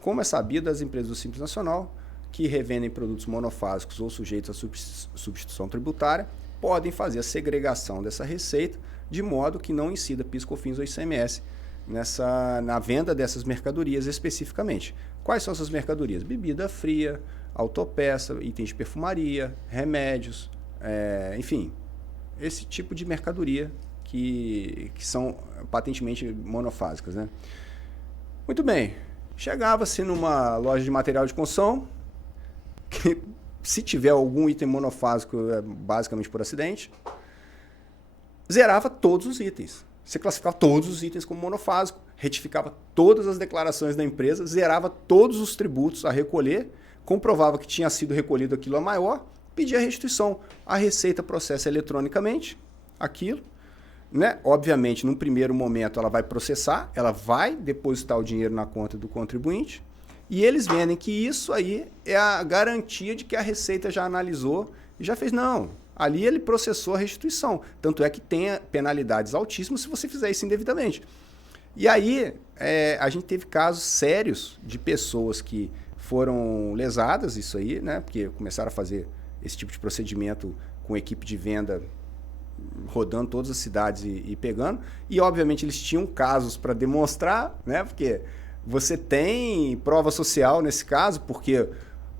Como é sabido, as empresas do Simples Nacional, que revendem produtos monofásicos ou sujeitos à substituição tributária, podem fazer a segregação dessa receita, de modo que não incida PIS, COFINS ou ICMS na venda dessas mercadorias especificamente. Quais são essas mercadorias? Bebida fria, autopeça, itens de perfumaria, remédios, enfim, esse tipo de mercadoria que são patentemente monofásicas, né? Muito bem, chegava-se numa loja de material de construção, que se tiver algum item monofásico, basicamente por acidente, zerava todos os itens. Você classificava todos os itens como monofásico, retificava todas as declarações da empresa, zerava todos os tributos a recolher, comprovava que tinha sido recolhido aquilo a maior, pedia a restituição. A Receita processa eletronicamente aquilo, né? Obviamente, num primeiro momento, ela vai processar, ela vai depositar o dinheiro na conta do contribuinte, e eles vendem que isso aí é a garantia de que a Receita já analisou e já fez, não, ali ele processou a restituição. Tanto é que tem penalidades altíssimas se você fizer isso indevidamente. E aí, a gente teve casos sérios de pessoas que foram lesadas, isso aí, né? Porque começaram a fazer esse tipo de procedimento com equipe de venda rodando todas as cidades e pegando. E, obviamente, eles tinham casos para demonstrar, né? Porque você tem prova social nesse caso, porque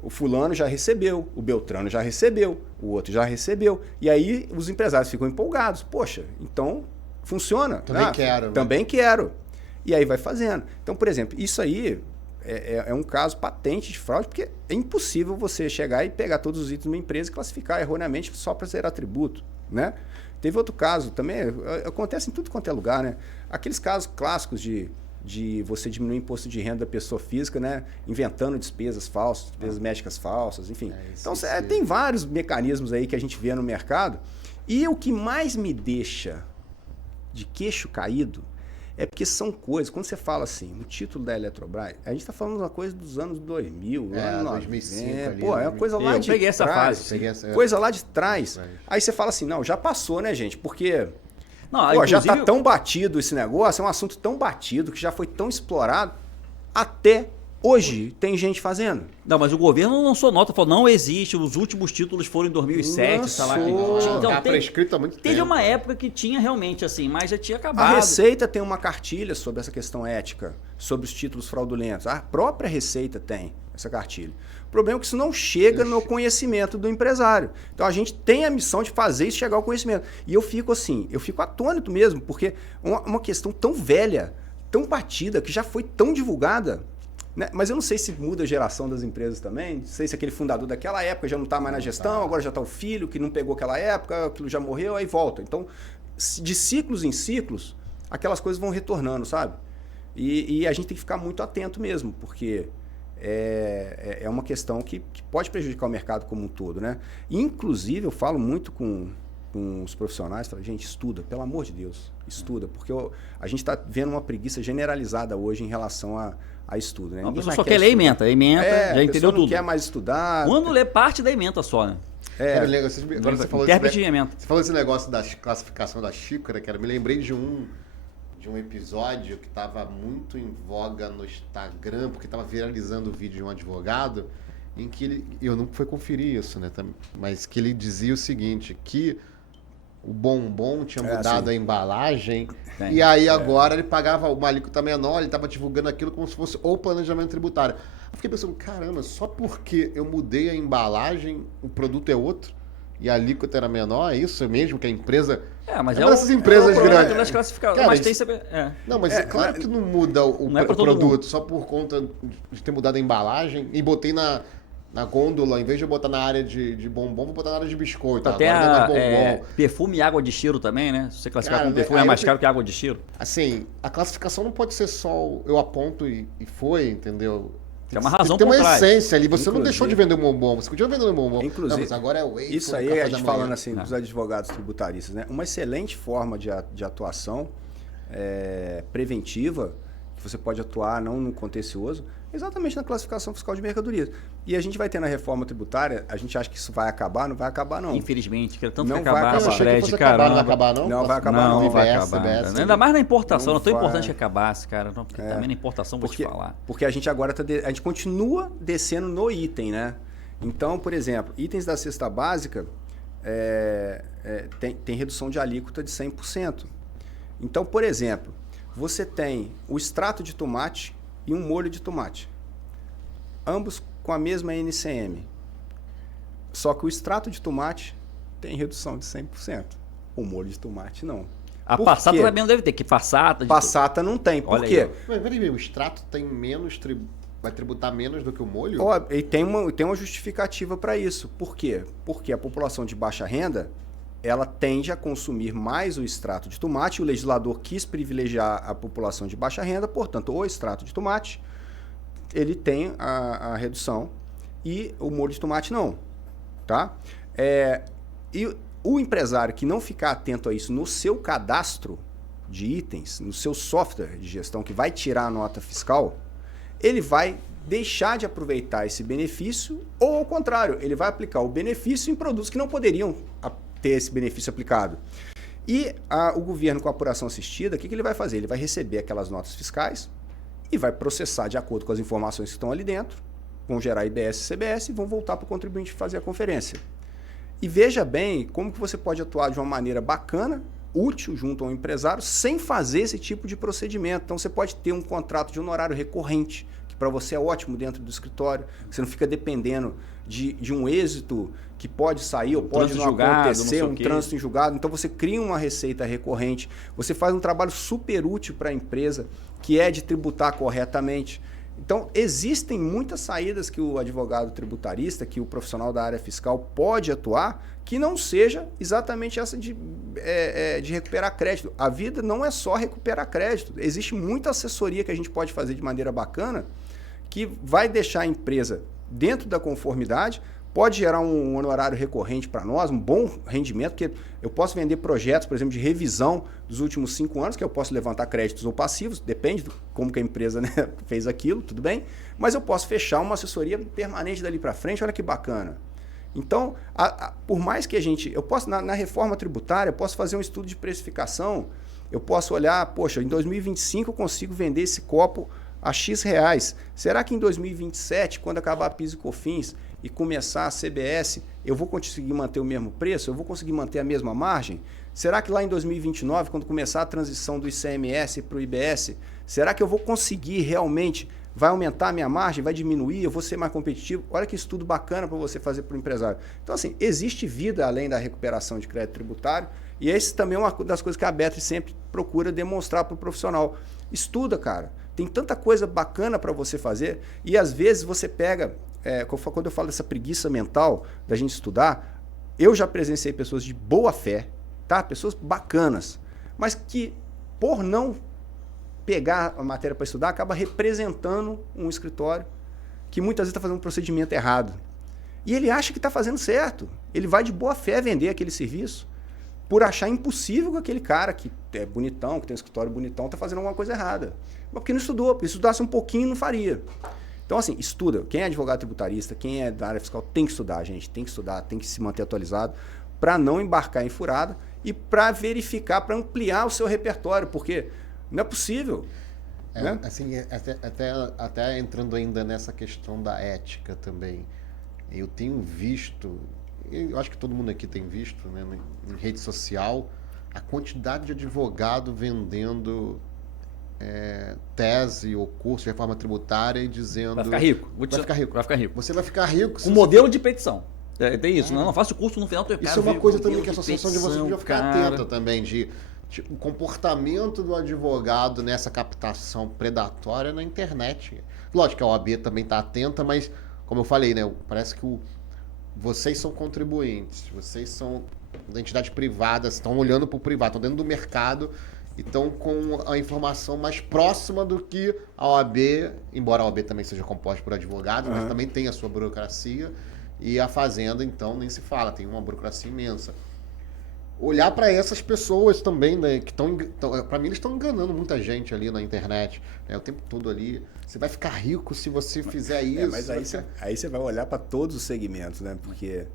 o fulano já recebeu, o Beltrano já recebeu, o outro já recebeu. E aí os empresários ficam empolgados. Poxa, então funciona. Também quero. Também quero. E aí vai fazendo. Então, por exemplo, isso aí é um caso patente de fraude, porque é impossível você chegar e pegar todos os itens de uma empresa e classificar erroneamente só para ser atributo, né? Teve outro caso também, acontece em tudo quanto é lugar, né? Aqueles casos clássicos de você diminuir o imposto de renda da pessoa física, né? Inventando despesas falsas, despesas médicas falsas, enfim. Então, tem vários mecanismos aí que a gente vê no mercado. E o que mais me deixa de queixo caído É porque são coisas, quando você fala assim, o título da Eletrobras, a gente está falando uma coisa dos anos 2000, ano 2005 ali. Pô, é uma coisa lá de peguei essa trás. fase. Coisa lá de trás. Aí você fala assim, não, já passou, né, gente? Porque Não, pô, já inclusive, está tão batido esse negócio, é um assunto tão batido, que já foi tão explorado, até hoje tem gente fazendo. Não, mas o governo não lançou nota, falou, não existe, os últimos títulos foram em 2007, Lançou. sei lá. Tá Então, prescrito há muito teve tempo. uma época que tinha realmente assim, mas já tinha A acabado. Receita tem uma cartilha sobre essa questão ética, sobre os títulos fraudulentos. A própria Receita tem essa cartilha. O problema é que isso não chega no conhecimento do empresário. Então a gente tem a missão de fazer isso chegar ao conhecimento. E eu fico assim, eu fico atônito mesmo, porque uma questão tão velha, tão batida, que já foi tão divulgada, né? Mas eu não sei se muda a geração das empresas também, não sei se aquele fundador daquela época já não está mais na gestão, agora já está o filho que não pegou aquela época, aquilo já morreu, aí volta. Então, de ciclos em ciclos, aquelas coisas vão retornando, sabe? E a gente tem que ficar muito atento mesmo, porque é uma questão que pode prejudicar o mercado como um todo, né? Inclusive, eu falo muito com os profissionais, falo, gente, estuda, pelo amor de Deus, estuda, porque a gente está vendo uma preguiça generalizada hoje em relação a estudo, né? Não, a Ninguém pessoa mais só quer ler estudar. ementa, já entendeu não tudo. quer mais estudar. Quando lê parte da ementa só, né? Cara, agora você falou Intérprete de ementa. Você falou esse negócio da classificação da xícara, cara. Me lembrei de um episódio que estava muito em voga no Instagram, porque estava viralizando o vídeo de um advogado, em que eu não fui conferir isso, né? Mas que ele dizia o seguinte, que o bombom tinha mudado a embalagem, e aí agora ele pagava uma alíquota menor, ele estava divulgando aquilo como se fosse o planejamento tributário. Eu fiquei pensando, caramba, só porque eu mudei a embalagem, o produto é outro? E a alíquota era menor, é isso mesmo que a empresa... Mas essas empresas grandes. Das classificadas. Cara, Mas isso- tem... Não, mas claro que não muda o Não é pra todo produto mundo. só por conta de ter mudado a embalagem e botei na gôndola, em vez de eu botar na área de bombom, vou botar na área de biscoito. Até Agora não é mais bombom. perfume e água de cheiro também, né? Se você classificar Cara, como perfume, aí é mais você- caro que água de cheiro. Assim, a classificação não pode ser só eu aponto e foi, entendeu? Tem uma razão tem por uma trás. essência ali. Você não Inclusive- deixou de vender um bombom, você continua vendendo um bombom. Inclusive, Não, mas agora é o whey. Isso foi aí no a café gente da manhã. falando assim dos advogados tributaristas, né? Uma excelente forma de atuação preventiva, que você pode atuar não no contencioso, exatamente na classificação fiscal de mercadorias. E a gente vai ter na reforma tributária, a gente acha que isso vai acabar, não vai acabar não. Infelizmente, quero tanto Não que vai acabasse, acabar. Eu achei que Fred, fosse acabar, não vai caramba. acabar não? Não vai acabar, Não, não. vai IBS, acabar. CBS, Ainda mais na importação, Não não é tão vai. importante que acabasse, cara. Não, porque também na importação, vou te falar. Porque a gente agora a gente continua descendo no item, né? Então, por exemplo, itens da cesta básica tem redução de alíquota de 100%. Então, por exemplo, você tem o extrato de tomate e um molho de tomate. Ambos com a mesma NCM. Só que o extrato de tomate tem redução de 100%. O molho de tomate não. A Por passata quê? também não deve ter, que passata... Passata não tem. Por Olha quê? aí, Mas peraí, o extrato tem menos... Vai tributar menos do que o molho? Ó, e tem uma justificativa para isso. Por quê? Porque a população de baixa renda, ela tende a consumir mais o extrato de tomate. O legislador quis privilegiar a população de baixa renda, portanto, o extrato de tomate, ele tem a redução e o molho de tomate não. Tá? E o empresário que não ficar atento a isso no seu cadastro de itens, no seu software de gestão que vai tirar a nota fiscal, ele vai deixar de aproveitar esse benefício ou, ao contrário, ele vai aplicar o benefício em produtos que não poderiam ter esse benefício aplicado. E o governo, com a apuração assistida, o que ele vai fazer? Ele vai receber aquelas notas fiscais e vai processar de acordo com as informações que estão ali dentro, vão gerar IBS e CBS e vão voltar para o contribuinte fazer a conferência. E veja bem como que você pode atuar de uma maneira bacana, útil junto ao empresário, sem fazer esse tipo de procedimento. Então você pode ter um contrato de honorário recorrente, que para você é ótimo dentro do escritório, você não fica dependendo de um êxito que pode sair ou pode não acontecer, um trânsito em julgado. Então você cria uma receita recorrente, você faz um trabalho super útil para a empresa, que é de tributar corretamente. Então, existem muitas saídas que o advogado tributarista, que o profissional da área fiscal pode atuar, que não seja exatamente essa de recuperar crédito. A vida não é só recuperar crédito. Existe muita assessoria que a gente pode fazer de maneira bacana, que vai deixar a empresa dentro da conformidade, pode gerar um honorário recorrente para nós, um bom rendimento, porque eu posso vender projetos, por exemplo, de revisão dos últimos 5 anos, que eu posso levantar créditos ou passivos, depende de como que a empresa, né, fez aquilo, tudo bem, mas eu posso fechar uma assessoria permanente dali para frente, olha que bacana. Então, por mais que eu posso, na reforma tributária, eu posso fazer um estudo de precificação, eu posso olhar, poxa, em 2025 eu consigo vender esse copo a X reais. Será que em 2027, quando acabar a PIS e COFINS e começar a CBS, eu vou conseguir manter o mesmo preço? Eu vou conseguir manter a mesma margem? Será que lá em 2029, quando começar a transição do ICMS para o IBS, será que eu vou conseguir realmente, vai aumentar a minha margem, vai diminuir, eu vou ser mais competitivo? Olha que estudo bacana para você fazer para o empresário. Então, assim, existe vida além da recuperação de crédito tributário e esse também é uma das coisas que a Betri sempre procura demonstrar para o profissional. Estuda, cara. Tem tanta coisa bacana para você fazer e às vezes você pega, quando eu falo dessa preguiça mental da gente estudar, eu já presenciei pessoas de boa fé, tá? Pessoas bacanas, mas que por não pegar a matéria para estudar, acaba representando um escritório que muitas vezes está fazendo um procedimento errado. E ele acha que está fazendo certo. Ele vai de boa fé vender aquele serviço por achar impossível que aquele cara que é bonitão, que tem um escritório bonitão, está fazendo alguma coisa errada. Mas porque não estudou, porque se estudasse um pouquinho não faria. Então, assim, estuda. Quem é advogado tributarista, quem é da área fiscal, tem que estudar, gente. Tem que estudar, tem que se manter atualizado para não embarcar em furada e para verificar, para ampliar o seu repertório, porque não é possível. Né? Assim, até entrando ainda nessa questão da ética também, eu tenho visto, eu acho que todo mundo aqui tem visto, né, em rede social, a quantidade de advogado vendendo tese ou curso de reforma tributária e dizendo... Vai ficar rico. Vai ficar rico. Vai ficar rico. Você vai ficar rico... Com modelo de petição. Tem isso. Não faço o curso no final. Isso é uma coisa também que a associação de vocês devia ficar atenta também, de o comportamento do advogado nessa captação predatória na internet. Lógico que a OAB também está atenta, mas, como eu falei, né, parece que vocês são contribuintes, vocês são entidades privadas, estão olhando para o privado, estão dentro do mercado e estão com a informação mais próxima do que a OAB, embora a OAB também seja composta por advogados, mas também tem a sua burocracia, e a Fazenda, então, nem se fala, tem uma burocracia imensa. Olhar para essas pessoas também, né, que estão, para mim eles estão enganando muita gente ali na internet, né, o tempo todo ali. Você vai ficar rico se você fizer isso. Mas aí você vai olhar para todos os segmentos, né? Porque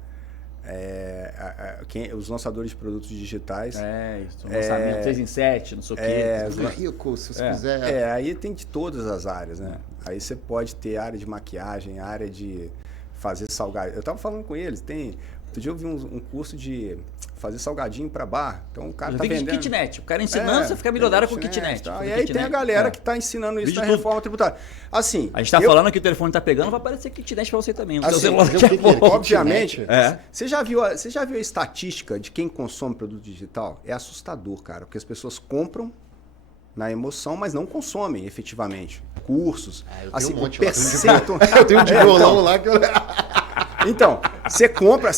os lançadores de produtos digitais... isso, lançamento 6 em 7, não sei o quê. Você fica rico se você quiser. Aí tem de todas as áreas, né? Aí você pode ter área de maquiagem, área de fazer salgadinho. Eu estava falando com eles, outro dia eu vi um curso de fazer salgadinho para bar. Então o cara tá vendendo... kitnet. O cara ensinando você a ficar milionário com kitnet. E aí tem a galera que está ensinando isso na reforma tributária. Assim, a gente está falando que o telefone está pegando, vai aparecer kitnet para você também. Assim, obviamente, você já viu a estatística de quem consome produto digital? É assustador, cara. Porque as pessoas compram na emoção, mas não consomem efetivamente. Cursos. Eu assim, tenho um monte eu tenho um de violão lá que eu... Então, você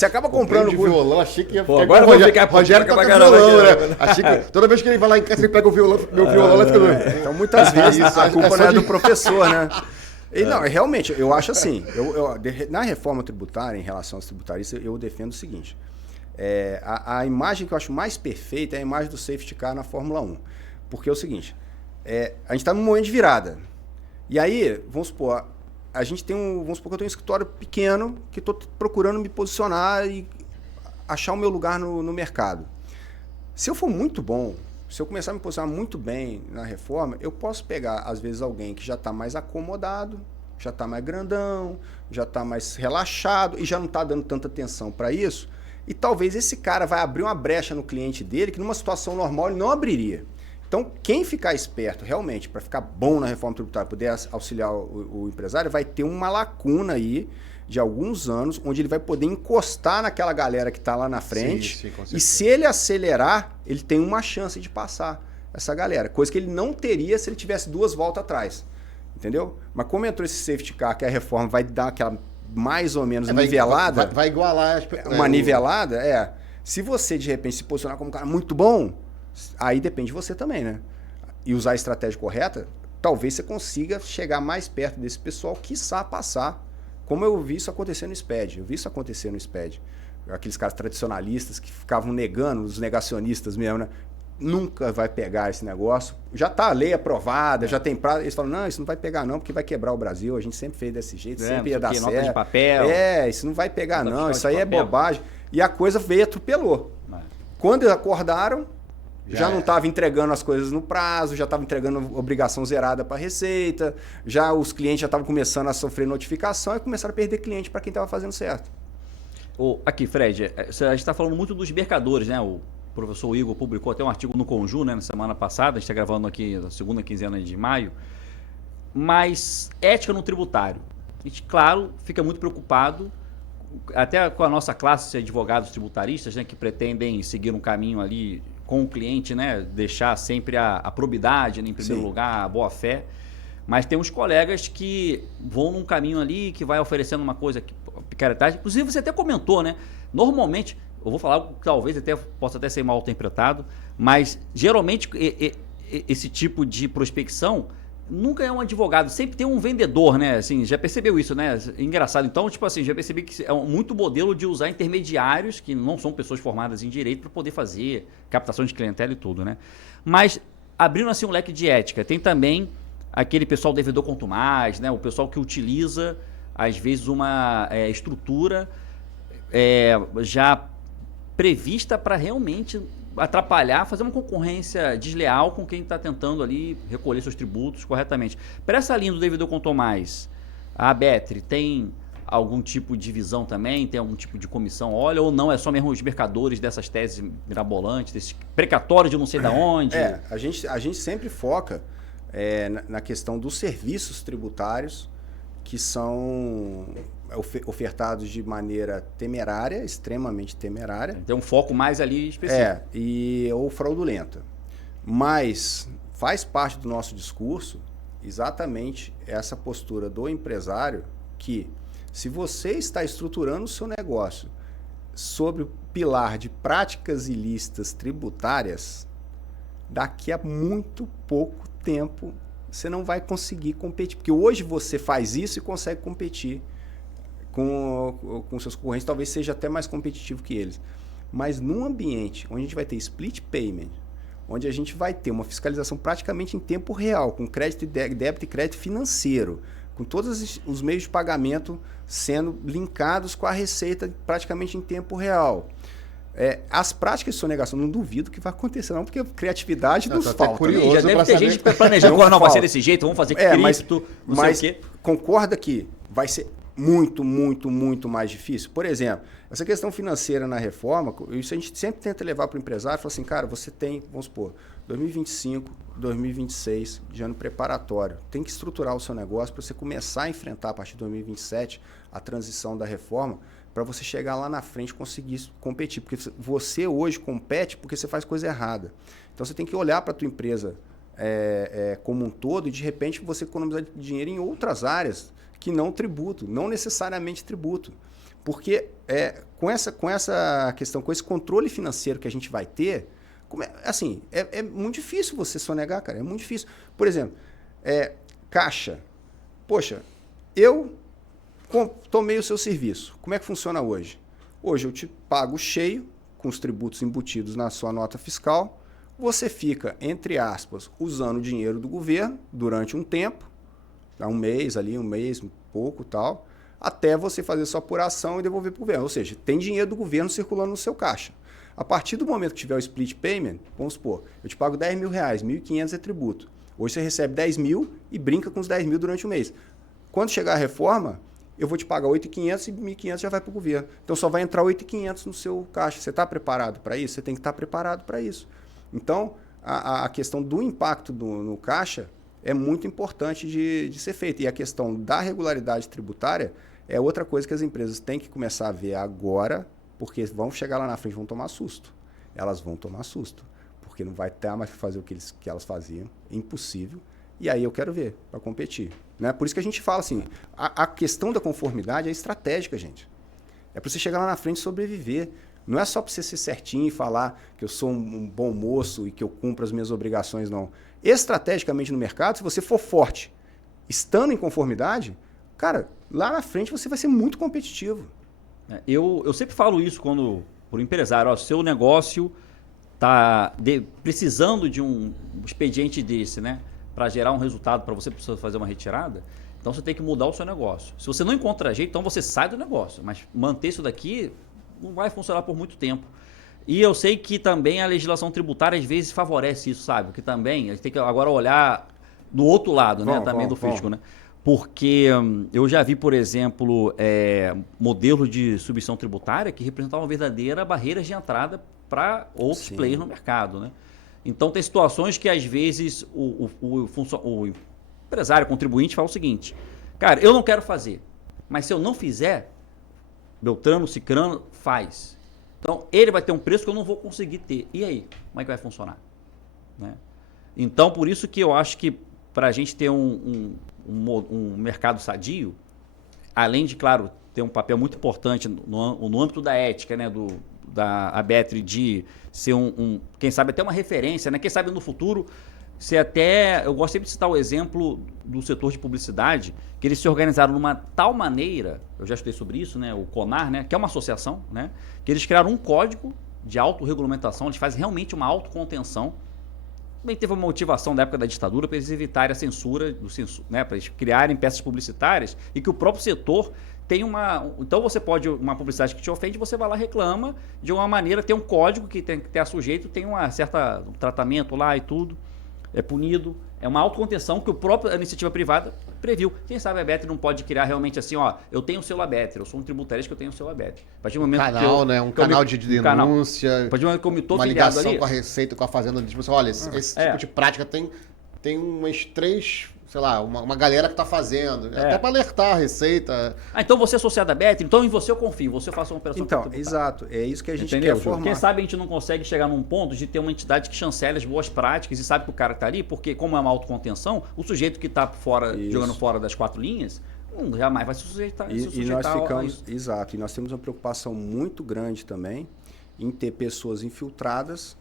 acaba comprando de violão, achei que ia ficar agora Rogério toca violão, né? Achei que toda vez que ele vai lá em casa, ele pega o violão, meu violão lá fica doido. Então, muitas vezes, a culpa não é do professor, né? E não, realmente, eu acho assim, na reforma tributária, em relação aos tributaristas, eu defendo o seguinte, a imagem que eu acho mais perfeita é a imagem do safety car na Fórmula 1. Porque é o seguinte, a gente está num momento de virada. E aí, vamos supor, vamos supor que eu tenho um escritório pequeno que estou procurando me posicionar e achar o meu lugar no mercado. Se eu for muito bom, se eu começar a me posicionar muito bem na reforma, eu posso pegar, às vezes, alguém que já está mais acomodado, já está mais grandão, já está mais relaxado e já não está dando tanta atenção para isso. E talvez esse cara vai abrir uma brecha no cliente dele que numa situação normal ele não abriria. Então, quem ficar esperto realmente para ficar bom na reforma tributária, poder auxiliar o empresário, vai ter uma lacuna aí de alguns anos, onde ele vai poder encostar naquela galera que está lá na frente. Sim, com certeza. E se ele acelerar, ele tem uma chance de passar essa galera. Coisa que ele não teria se ele tivesse 2 voltas atrás. Entendeu? Mas como entrou esse safety car, que a reforma vai dar aquela mais ou menos nivelada... Vai igualar... Uma nivelada, Se você, de repente, se posicionar como um cara muito bom... Aí depende de você também, né? E usar a estratégia correta, talvez você consiga chegar mais perto desse pessoal, quiçá passar Como eu vi isso acontecer no SPED. Eu vi isso acontecer no SPED. Aqueles caras tradicionalistas que ficavam negando, os negacionistas mesmo, né? Nunca vai pegar esse negócio. Já está a lei aprovada, já tem prazo. Eles falam, não, isso não vai pegar não, porque vai quebrar o Brasil. A gente sempre fez desse jeito, sempre ia dar certo. Nota de papel. Isso não vai pegar não, isso aí é bobagem. E a coisa veio e atropelou. Quando eles acordaram, já não estava entregando as coisas no prazo, já estava entregando obrigação zerada para a Receita, já os clientes já estavam começando a sofrer notificação e começaram a perder cliente para quem estava fazendo certo. Aqui, Fred, a gente está falando muito dos mercadores, né? O professor Igor publicou até um artigo no Conju, né, na semana passada, a gente está gravando aqui na segunda quinzena de maio, mas ética no tributário. A gente, claro, fica muito preocupado, até com a nossa classe de advogados tributaristas, né, que pretendem seguir um caminho ali com o cliente, né, deixar sempre a probidade, né, em primeiro lugar, a boa-fé. Mas tem uns colegas que vão num caminho ali, que vai oferecendo uma coisa, picaretagem. Inclusive, você até comentou, né? Normalmente, eu vou falar algo que talvez possa até ser mal interpretado, mas geralmente esse tipo de prospecção nunca é um advogado, sempre tem um vendedor, né? Assim, já percebeu isso, né? Engraçado. Então, tipo assim, já percebi que é muito modelo de usar intermediários, que não são pessoas formadas em direito, para poder fazer captação de clientela e tudo, né? Mas, abrindo assim um leque de ética, tem também aquele pessoal devedor quanto mais, né? O pessoal que utiliza, às vezes, uma estrutura já prevista para realmente atrapalhar, fazer uma concorrência desleal com quem está tentando ali recolher seus tributos corretamente. Para essa linha do devedor quanto mais, a Betri tem algum tipo de visão também? Tem algum tipo de comissão? Olha, ou não, é só mesmo os mercadores dessas teses mirabolantes, desses precatórios de não sei de onde? A gente sempre foca na questão dos serviços tributários que são ofertados de maneira temerária, extremamente temerária. Tem um foco mais ali específico. Ou fraudulenta. Mas faz parte do nosso discurso exatamente essa postura do empresário que, se você está estruturando o seu negócio sobre o pilar de práticas ilícitas tributárias, daqui a muito pouco tempo você não vai conseguir competir. Porque hoje você faz isso e consegue competir com seus concorrentes, talvez seja até mais competitivo que eles. Mas num ambiente onde a gente vai ter split payment, onde a gente vai ter uma fiscalização praticamente em tempo real, com crédito e débito e crédito financeiro, com todos os meios de pagamento sendo linkados com a receita praticamente em tempo real. As práticas de sonegação, não duvido que vai acontecer, não, porque criatividade nos falta. Curioso, já deve ter gente planejando, não vai ser desse jeito, vamos fazer cripto, mas sei o quê. Concorda que vai ser muito, muito, muito mais difícil? Por exemplo, essa questão financeira na reforma, isso a gente sempre tenta levar para o empresário, fala assim, cara, você tem, vamos supor, 2025, 2026, de ano preparatório. Tem que estruturar o seu negócio para você começar a enfrentar, a partir de 2027, a transição da reforma, para você chegar lá na frente e conseguir competir. Porque você hoje compete porque você faz coisa errada. Então você tem que olhar para a tua empresa como um todo e de repente você economizar dinheiro em outras áreas que não tributo, não necessariamente tributo. Porque com essa questão, com esse controle financeiro que a gente vai ter, é muito difícil você sonegar, cara. É muito difícil. Por exemplo, caixa. Poxa, eu tomei o seu serviço. Como é que funciona hoje? Hoje eu te pago cheio, com os tributos embutidos na sua nota fiscal. Você fica, entre aspas, usando o dinheiro do governo durante um tempo, um mês, pouco tal, até você fazer sua apuração e devolver para o governo. Ou seja, tem dinheiro do governo circulando no seu caixa. A partir do momento que tiver o split payment, vamos supor, eu te pago R$10 mil, 1.500 é tributo. Hoje você recebe 10 mil e brinca com os 10 mil durante o mês. Quando chegar a reforma, eu vou te pagar 8.500 e 1.500 já vai para o governo. Então só vai entrar 8.500 no seu caixa. Você está preparado para isso? Você tem que estar preparado para isso. Então, a questão do impacto no caixa é muito importante de ser feita. E a questão da regularidade tributária é outra coisa que as empresas têm que começar a ver agora, porque vão chegar lá na frente e vão tomar susto. Elas vão tomar susto, porque não vai ter mais para fazer o que elas faziam. É impossível. E aí eu quero ver, para competir. Né? Por isso que a gente fala assim, a questão da conformidade é estratégica, gente. É para você chegar lá na frente e sobreviver. Não é só para você ser certinho e falar que eu sou um bom moço e que eu cumpro as minhas obrigações, não. Estrategicamente no mercado, se você for forte, estando em conformidade, cara, lá na frente você vai ser muito competitivo. Eu sempre falo isso quando para o empresário, ó, seu negócio está precisando de um expediente desse, né? Para gerar um resultado, para você precisar fazer uma retirada, então você tem que mudar o seu negócio. Se você não encontra jeito, então você sai do negócio. Mas manter isso daqui não vai funcionar por muito tempo. E eu sei que também a legislação tributária às vezes favorece isso, sabe? Que também a gente tem que agora olhar do outro lado, né? Também do fisco, né? Porque eu já vi, por exemplo, modelos de submissão tributária que representavam verdadeira barreiras de entrada para outros players no mercado, né? Então tem situações que às vezes o empresário, contribuinte fala o seguinte, cara, eu não quero fazer, mas se eu não fizer, Beltrano, Cicrano faz. Então ele vai ter um preço que eu não vou conseguir ter. E aí, como é que vai funcionar? Né? Então por isso que eu acho que para a gente ter um mercado sadio, além de, claro, ter um papel muito importante no âmbito da ética, né, da ABETRE, de ser quem sabe até uma referência, né? Quem sabe no futuro, eu gosto sempre de citar o exemplo do setor de publicidade, que eles se organizaram de uma tal maneira, eu já estudei sobre isso, né, o CONAR, né, que é uma associação, né, que eles criaram um código de autorregulamentação, eles fazem realmente uma autocontenção. Também teve uma motivação da época da ditadura para eles evitarem a censura, né, para eles criarem peças publicitárias e que o próprio setor tem Então você pode, uma publicidade que te ofende, você vai lá e reclama de uma maneira, tem um código que tem que ter sujeito, tem um tratamento lá e tudo, é punido. É uma autocontenção que a iniciativa privada previu. Quem sabe a ABETRE não pode criar realmente assim, ó, eu tenho o selo ABETRE, eu sou um tributarista que eu tenho o selo ABETRE. A partir do momento canal, né? Um canal de denúncia. A partir do momento que eu me tô uma filiado ligação ali, com a Receita, com a Fazenda, tipo assim, olha, esse tipo de prática tem umas 3, sei lá, uma galera que tá fazendo. Até para alertar a Receita. Então você é associado à ABETRE, então em você eu confio, você faça uma operação tributária. Exato, é isso que a gente quer formar. Quem sabe a gente não consegue chegar num ponto de ter uma entidade que chancele as boas práticas e sabe que o cara tá ali, porque como é uma autocontenção, o sujeito que tá fora, jogando fora das 4 linhas, jamais vai se sujeitar, e nós ficamos, exato, e nós temos uma preocupação muito grande também em ter pessoas infiltradas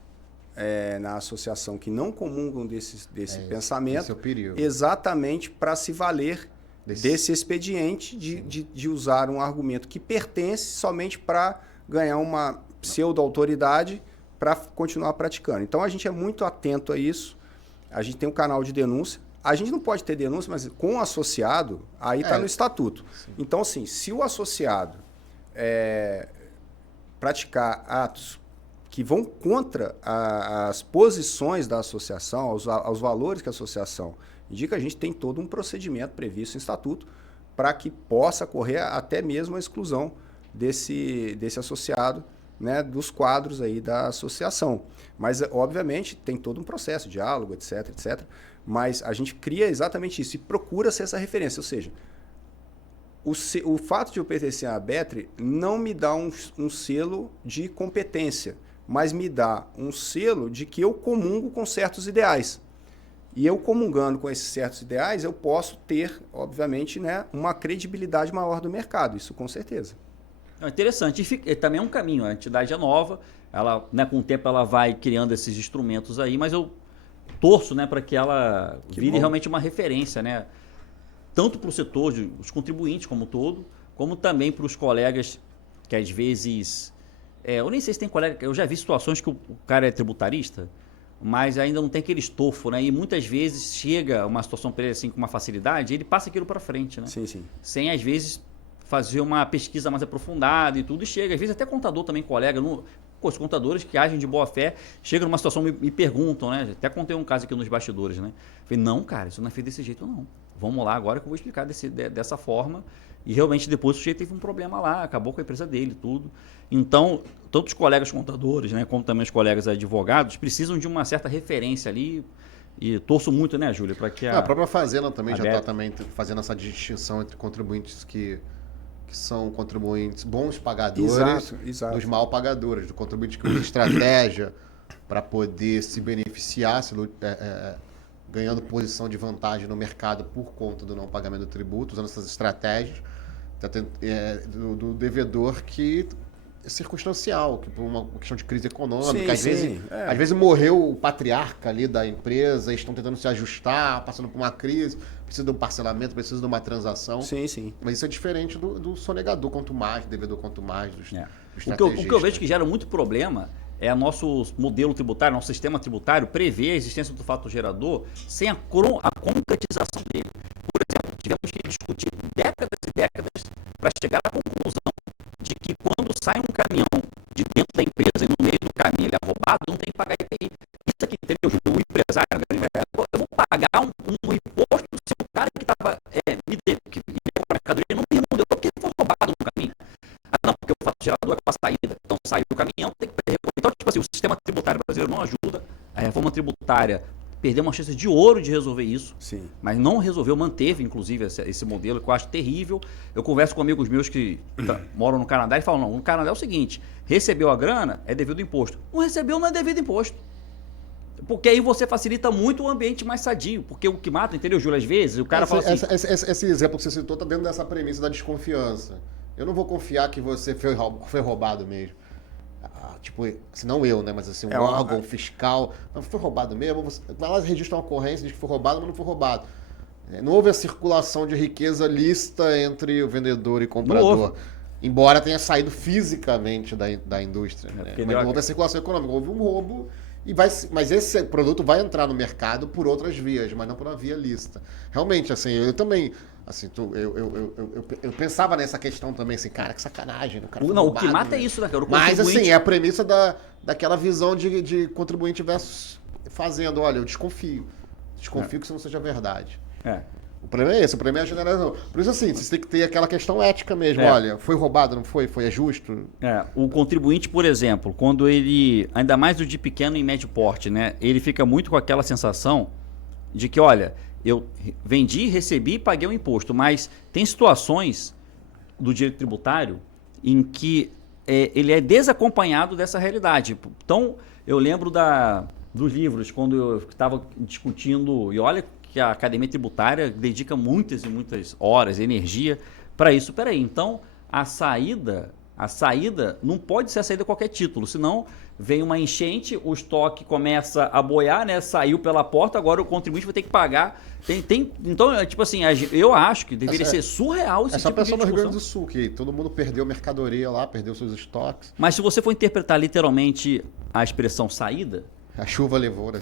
na associação que não comungam desse pensamento, esse é o perigo. Exatamente para se valer desse expediente de usar um argumento que pertence somente para ganhar uma pseudo-autoridade para continuar praticando. Então a gente é muito atento a isso, a gente tem um canal de denúncia, a gente não pode ter denúncia, mas com o associado, aí está no estatuto. Sim. Então assim, se o associado praticar atos que vão contra as posições da associação, aos valores que a associação indica, a gente tem todo um procedimento previsto em estatuto para que possa ocorrer até mesmo a exclusão desse associado, né, dos quadros aí da associação. Mas, obviamente, tem todo um processo, diálogo, etc, etc. Mas a gente cria exatamente isso e procura ser essa referência. Ou seja, o fato de eu pertencer à ABETRE não me dá um selo de competência, mas me dá um selo de que eu comungo com certos ideais. E eu comungando com esses certos ideais, eu posso ter, obviamente, né, uma credibilidade maior do mercado, isso com certeza. É interessante, e também é um caminho, a entidade é nova, ela, né, com o tempo ela vai criando esses instrumentos aí, mas eu torço, né, para que ela vire realmente uma referência, né, tanto para o setor, os contribuintes como um todo, como também para os colegas que às vezes... eu nem sei se tem colega, eu já vi situações que o cara é tributarista, mas ainda não tem aquele estofo, né? E muitas vezes chega uma situação para ele assim com uma facilidade, ele passa aquilo para frente, né? Sim, sim. Sem às vezes fazer uma pesquisa mais aprofundada e tudo, e chega. Às vezes até contador também, colega, os contadores que agem de boa fé, chegam numa situação e me perguntam, né? Até contei um caso aqui nos bastidores, né? Falei, não, cara, isso não é feito desse jeito, não. Vamos lá agora que eu vou explicar dessa forma. E realmente depois o sujeito teve um problema lá, acabou com a empresa dele, tudo. Então, tanto os colegas contadores, né, como também os colegas advogados, precisam de uma certa referência ali. E torço muito, né, Júlia, para que a própria Fazenda também já está também fazendo essa distinção entre contribuintes que são contribuintes bons pagadores dos mal pagadores, do contribuinte que usa estratégia para poder se beneficiar, ganhando posição de vantagem no mercado por conta do não pagamento do tributo, usando essas estratégias, do devedor que circunstancial, que por uma questão de crise econômica, Sim, às sim, vezes morreu o patriarca ali da empresa, eles estão tentando se ajustar, passando por uma crise, precisa de um parcelamento, precisa de uma transação. Sim, sim. Mas isso é diferente do sonegador quanto mais, do devedor quanto mais, dos O que eu vejo que gera muito problema é nosso modelo tributário, nosso sistema tributário prever a existência do fato gerador sem a concretização dele. Por exemplo, tivemos que discutir décadas e décadas para chegar à conclusão de que quando sai um caminhão de dentro da empresa e no meio do caminho ele é roubado, não tem que pagar IPI. Isso aqui, entendeu? O empresário, eu vou pagar um imposto se o cara que estava me deu a mercadoria não me respondeu porque ele foi roubado no caminho. Não, porque o fato gerador é com a saída. Então saiu o caminhão, tem que recolher. Então, tipo assim, o sistema tributário brasileiro não ajuda. A reforma tributária perdeu uma chance de ouro de resolver isso. Sim. Mas não resolveu, manteve, inclusive, esse modelo que eu acho terrível. Eu converso com amigos meus que moram no Canadá e falam, não, no Canadá é o seguinte, recebeu a grana, é devido imposto. Não recebeu, não é devido imposto. Porque aí você facilita muito o ambiente mais sadio. Porque o que mata, entendeu, Júlio? Às vezes o cara fala assim... Esse exemplo que você citou está dentro dessa premissa da desconfiança. Eu não vou confiar que você foi roubado mesmo. Tipo, se não eu, né? Mas assim, um órgão fiscal. Não foi roubado mesmo. Vai lá e registra uma ocorrência, diz que foi roubado, mas não foi roubado. Não houve a circulação de riqueza lícita entre o vendedor e comprador. Embora tenha saído fisicamente da indústria. Né? Mas não houve a circulação econômica, houve um roubo. Mas esse produto vai entrar no mercado por outras vias, mas não por uma via lícita. Realmente, assim, eu também... Assim, eu pensava nessa questão também, assim, cara, que sacanagem. O que mata é isso, né, cara? Mas, assim, é a premissa daquela visão de contribuinte versus fazendo. Olha, eu desconfio. Desconfio que isso não seja verdade. O problema é esse, o problema é a generalização. Por isso, assim, você tem que ter aquela questão ética mesmo. Olha, foi roubado, não foi? Foi justo? O contribuinte, por exemplo, quando ele, ainda mais o de pequeno e médio porte, né? Ele fica muito com aquela sensação de que, olha... Eu vendi, recebi e paguei o imposto, mas tem situações do direito tributário em que ele é desacompanhado dessa realidade. Então, eu lembro dos livros, quando eu estava discutindo, e olha que a Academia Tributária dedica muitas e muitas horas, energia para isso. Peraí, então a saída não pode ser a saída a qualquer título, senão vem uma enchente, o estoque começa a boiar, né? Saiu pela porta, agora o contribuinte vai ter que pagar. Então, tipo assim, eu acho que deveria ser surreal esse tipo de discussão. É só pensar no Rio Grande do Sul, que todo mundo perdeu mercadoria lá, perdeu seus estoques. Mas se você for interpretar literalmente a expressão saída... A chuva levou, né?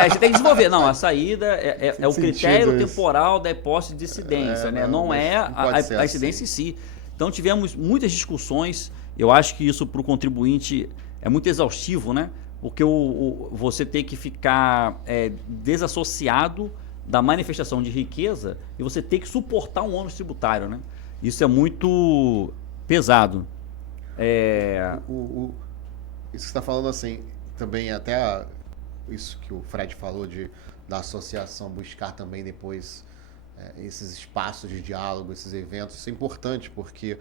A gente tem que desenvolver. Não, a saída é o critério temporal da hipótese de incidência, né? Não é a incidência em si. Então tivemos muitas discussões. Eu acho que isso para o contribuinte é muito exaustivo, né? Porque você tem que ficar desassociado da manifestação de riqueza e você tem que suportar um ônus tributário, né? Isso é muito pesado. Isso que você está falando assim, também até isso que o Fred falou da associação buscar também depois esses espaços de diálogo, esses eventos, isso é importante porque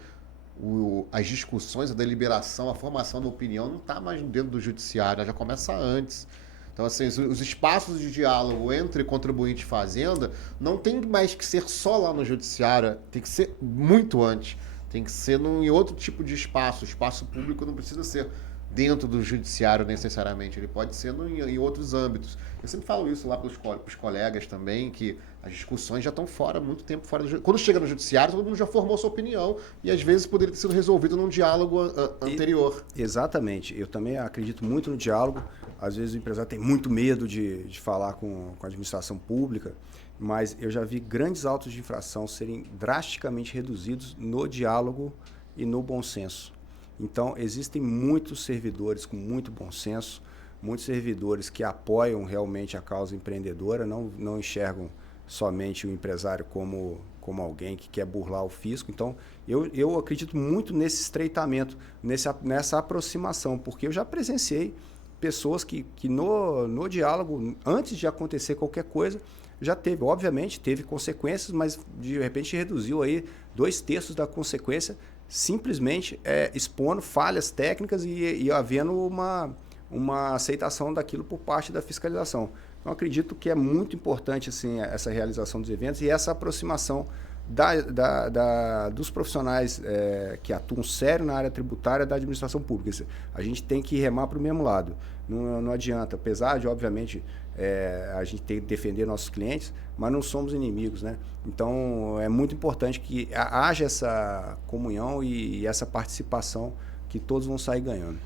as discussões, a deliberação, a formação da opinião não está mais dentro do judiciário, ela já começa antes. Então, assim, os espaços de diálogo entre contribuinte e fazenda não tem mais que ser só lá no judiciário, tem que ser muito antes. Tem que ser em outro tipo de espaço. O espaço público não precisa ser dentro do judiciário necessariamente, ele pode ser em outros âmbitos. Eu sempre falo isso lá para os colegas também, que as discussões já estão muito tempo fora do judiciário. Quando chega no judiciário, todo mundo já formou sua opinião e às vezes poderia ter sido resolvido num diálogo anterior. Exatamente. Eu também acredito muito no diálogo. Às vezes o empresário tem muito medo de falar com a administração pública, mas eu já vi grandes autos de infração serem drasticamente reduzidos no diálogo e no bom senso. Então, existem muitos servidores com muito bom senso, muitos servidores que apoiam realmente a causa empreendedora, não enxergam somente o empresário como alguém que quer burlar o fisco. Então, eu acredito muito nesse estreitamento, nessa aproximação, porque eu já presenciei pessoas que no diálogo, antes de acontecer qualquer coisa, já teve, obviamente, teve consequências, mas de repente reduziu aí 2/3 da consequência, simplesmente expondo falhas técnicas e havendo uma aceitação daquilo por parte da fiscalização. Então, acredito que é muito importante assim, essa realização dos eventos e essa aproximação dos profissionais que atuam sério na área tributária da administração pública. A gente tem que remar para o mesmo lado. Não adianta, apesar de, obviamente, a gente ter que defender nossos clientes, mas não somos inimigos, né? Então, é muito importante que haja essa comunhão e essa participação que todos vão sair ganhando.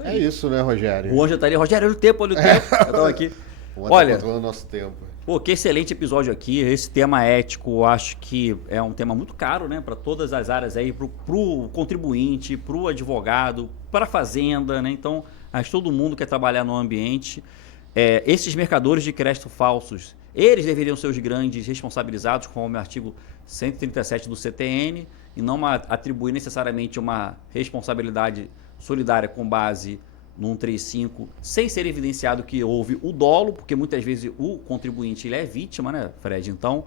É isso, né, Rogério? O Anjo estaria, Rogério, olha o tempo. Eu tô aqui. Olha, controlando nosso tempo. Pô, que excelente episódio aqui. Esse tema ético, eu acho que é um tema muito caro, né? Para todas as áreas aí, pro contribuinte, pro advogado, para a fazenda, né? Então, acho que todo mundo quer trabalhar no ambiente. Esses mercadores de crédito falsos, eles deveriam ser os grandes responsabilizados, conforme o artigo 137 do CTN, e não atribuir necessariamente uma responsabilidade solidária com base no 135, sem ser evidenciado que houve o dolo, porque muitas vezes o contribuinte ele é vítima, né, Fred? Então,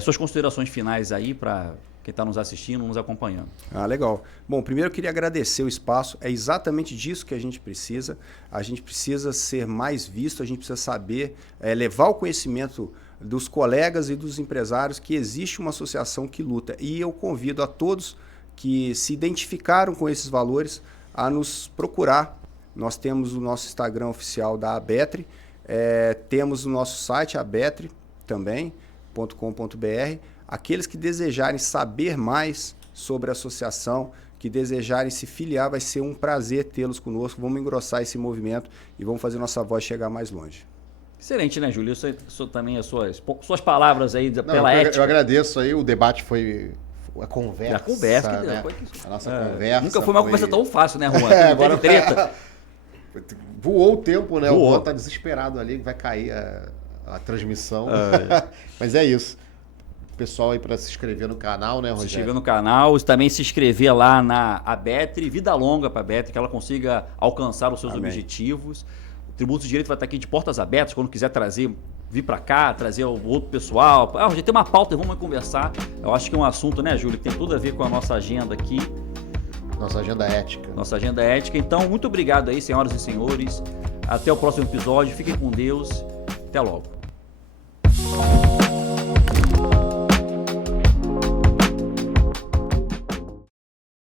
suas considerações finais aí para quem está nos assistindo, nos acompanhando. Legal. Bom, primeiro eu queria agradecer o espaço. É exatamente disso que a gente precisa. A gente precisa ser mais visto, a gente precisa saber levar o conhecimento dos colegas e dos empresários que existe uma associação que luta. E eu convido a todos que se identificaram com esses valores a nos procurar. Nós temos o nosso Instagram oficial da Abetre, temos o nosso site abetre também, .com.br. Aqueles que desejarem saber mais sobre a associação, que desejarem se filiar, vai ser um prazer tê-los conosco. Vamos engrossar esse movimento e vamos fazer nossa voz chegar mais longe. Excelente, né, Júlio? Isso também as suas palavras aí pela ética. Eu agradeço aí, o debate foi a conversa. A conversa, né? A nossa conversa. Nunca foi uma conversa tão fácil, né, Juan? Agora treta. Voou o tempo, né? Voou. O Juan tá desesperado ali, vai cair a transmissão. Mas é isso. Pessoal aí para se inscrever no canal, né, Rogério? Se inscrever no canal, também se inscrever lá na Abetre, vida longa para a Abetre, que ela consiga alcançar os seus objetivos. O Tributo de Direito vai estar aqui de portas abertas, quando quiser vir para cá, trazer o outro pessoal. Rogério, tem uma pauta, vamos conversar. Eu acho que é um assunto, né, Júlio, que tem tudo a ver com a nossa agenda aqui. Nossa agenda ética. Nossa agenda ética. Então, muito obrigado aí, senhoras e senhores. Até o próximo episódio. Fiquem com Deus. Até logo.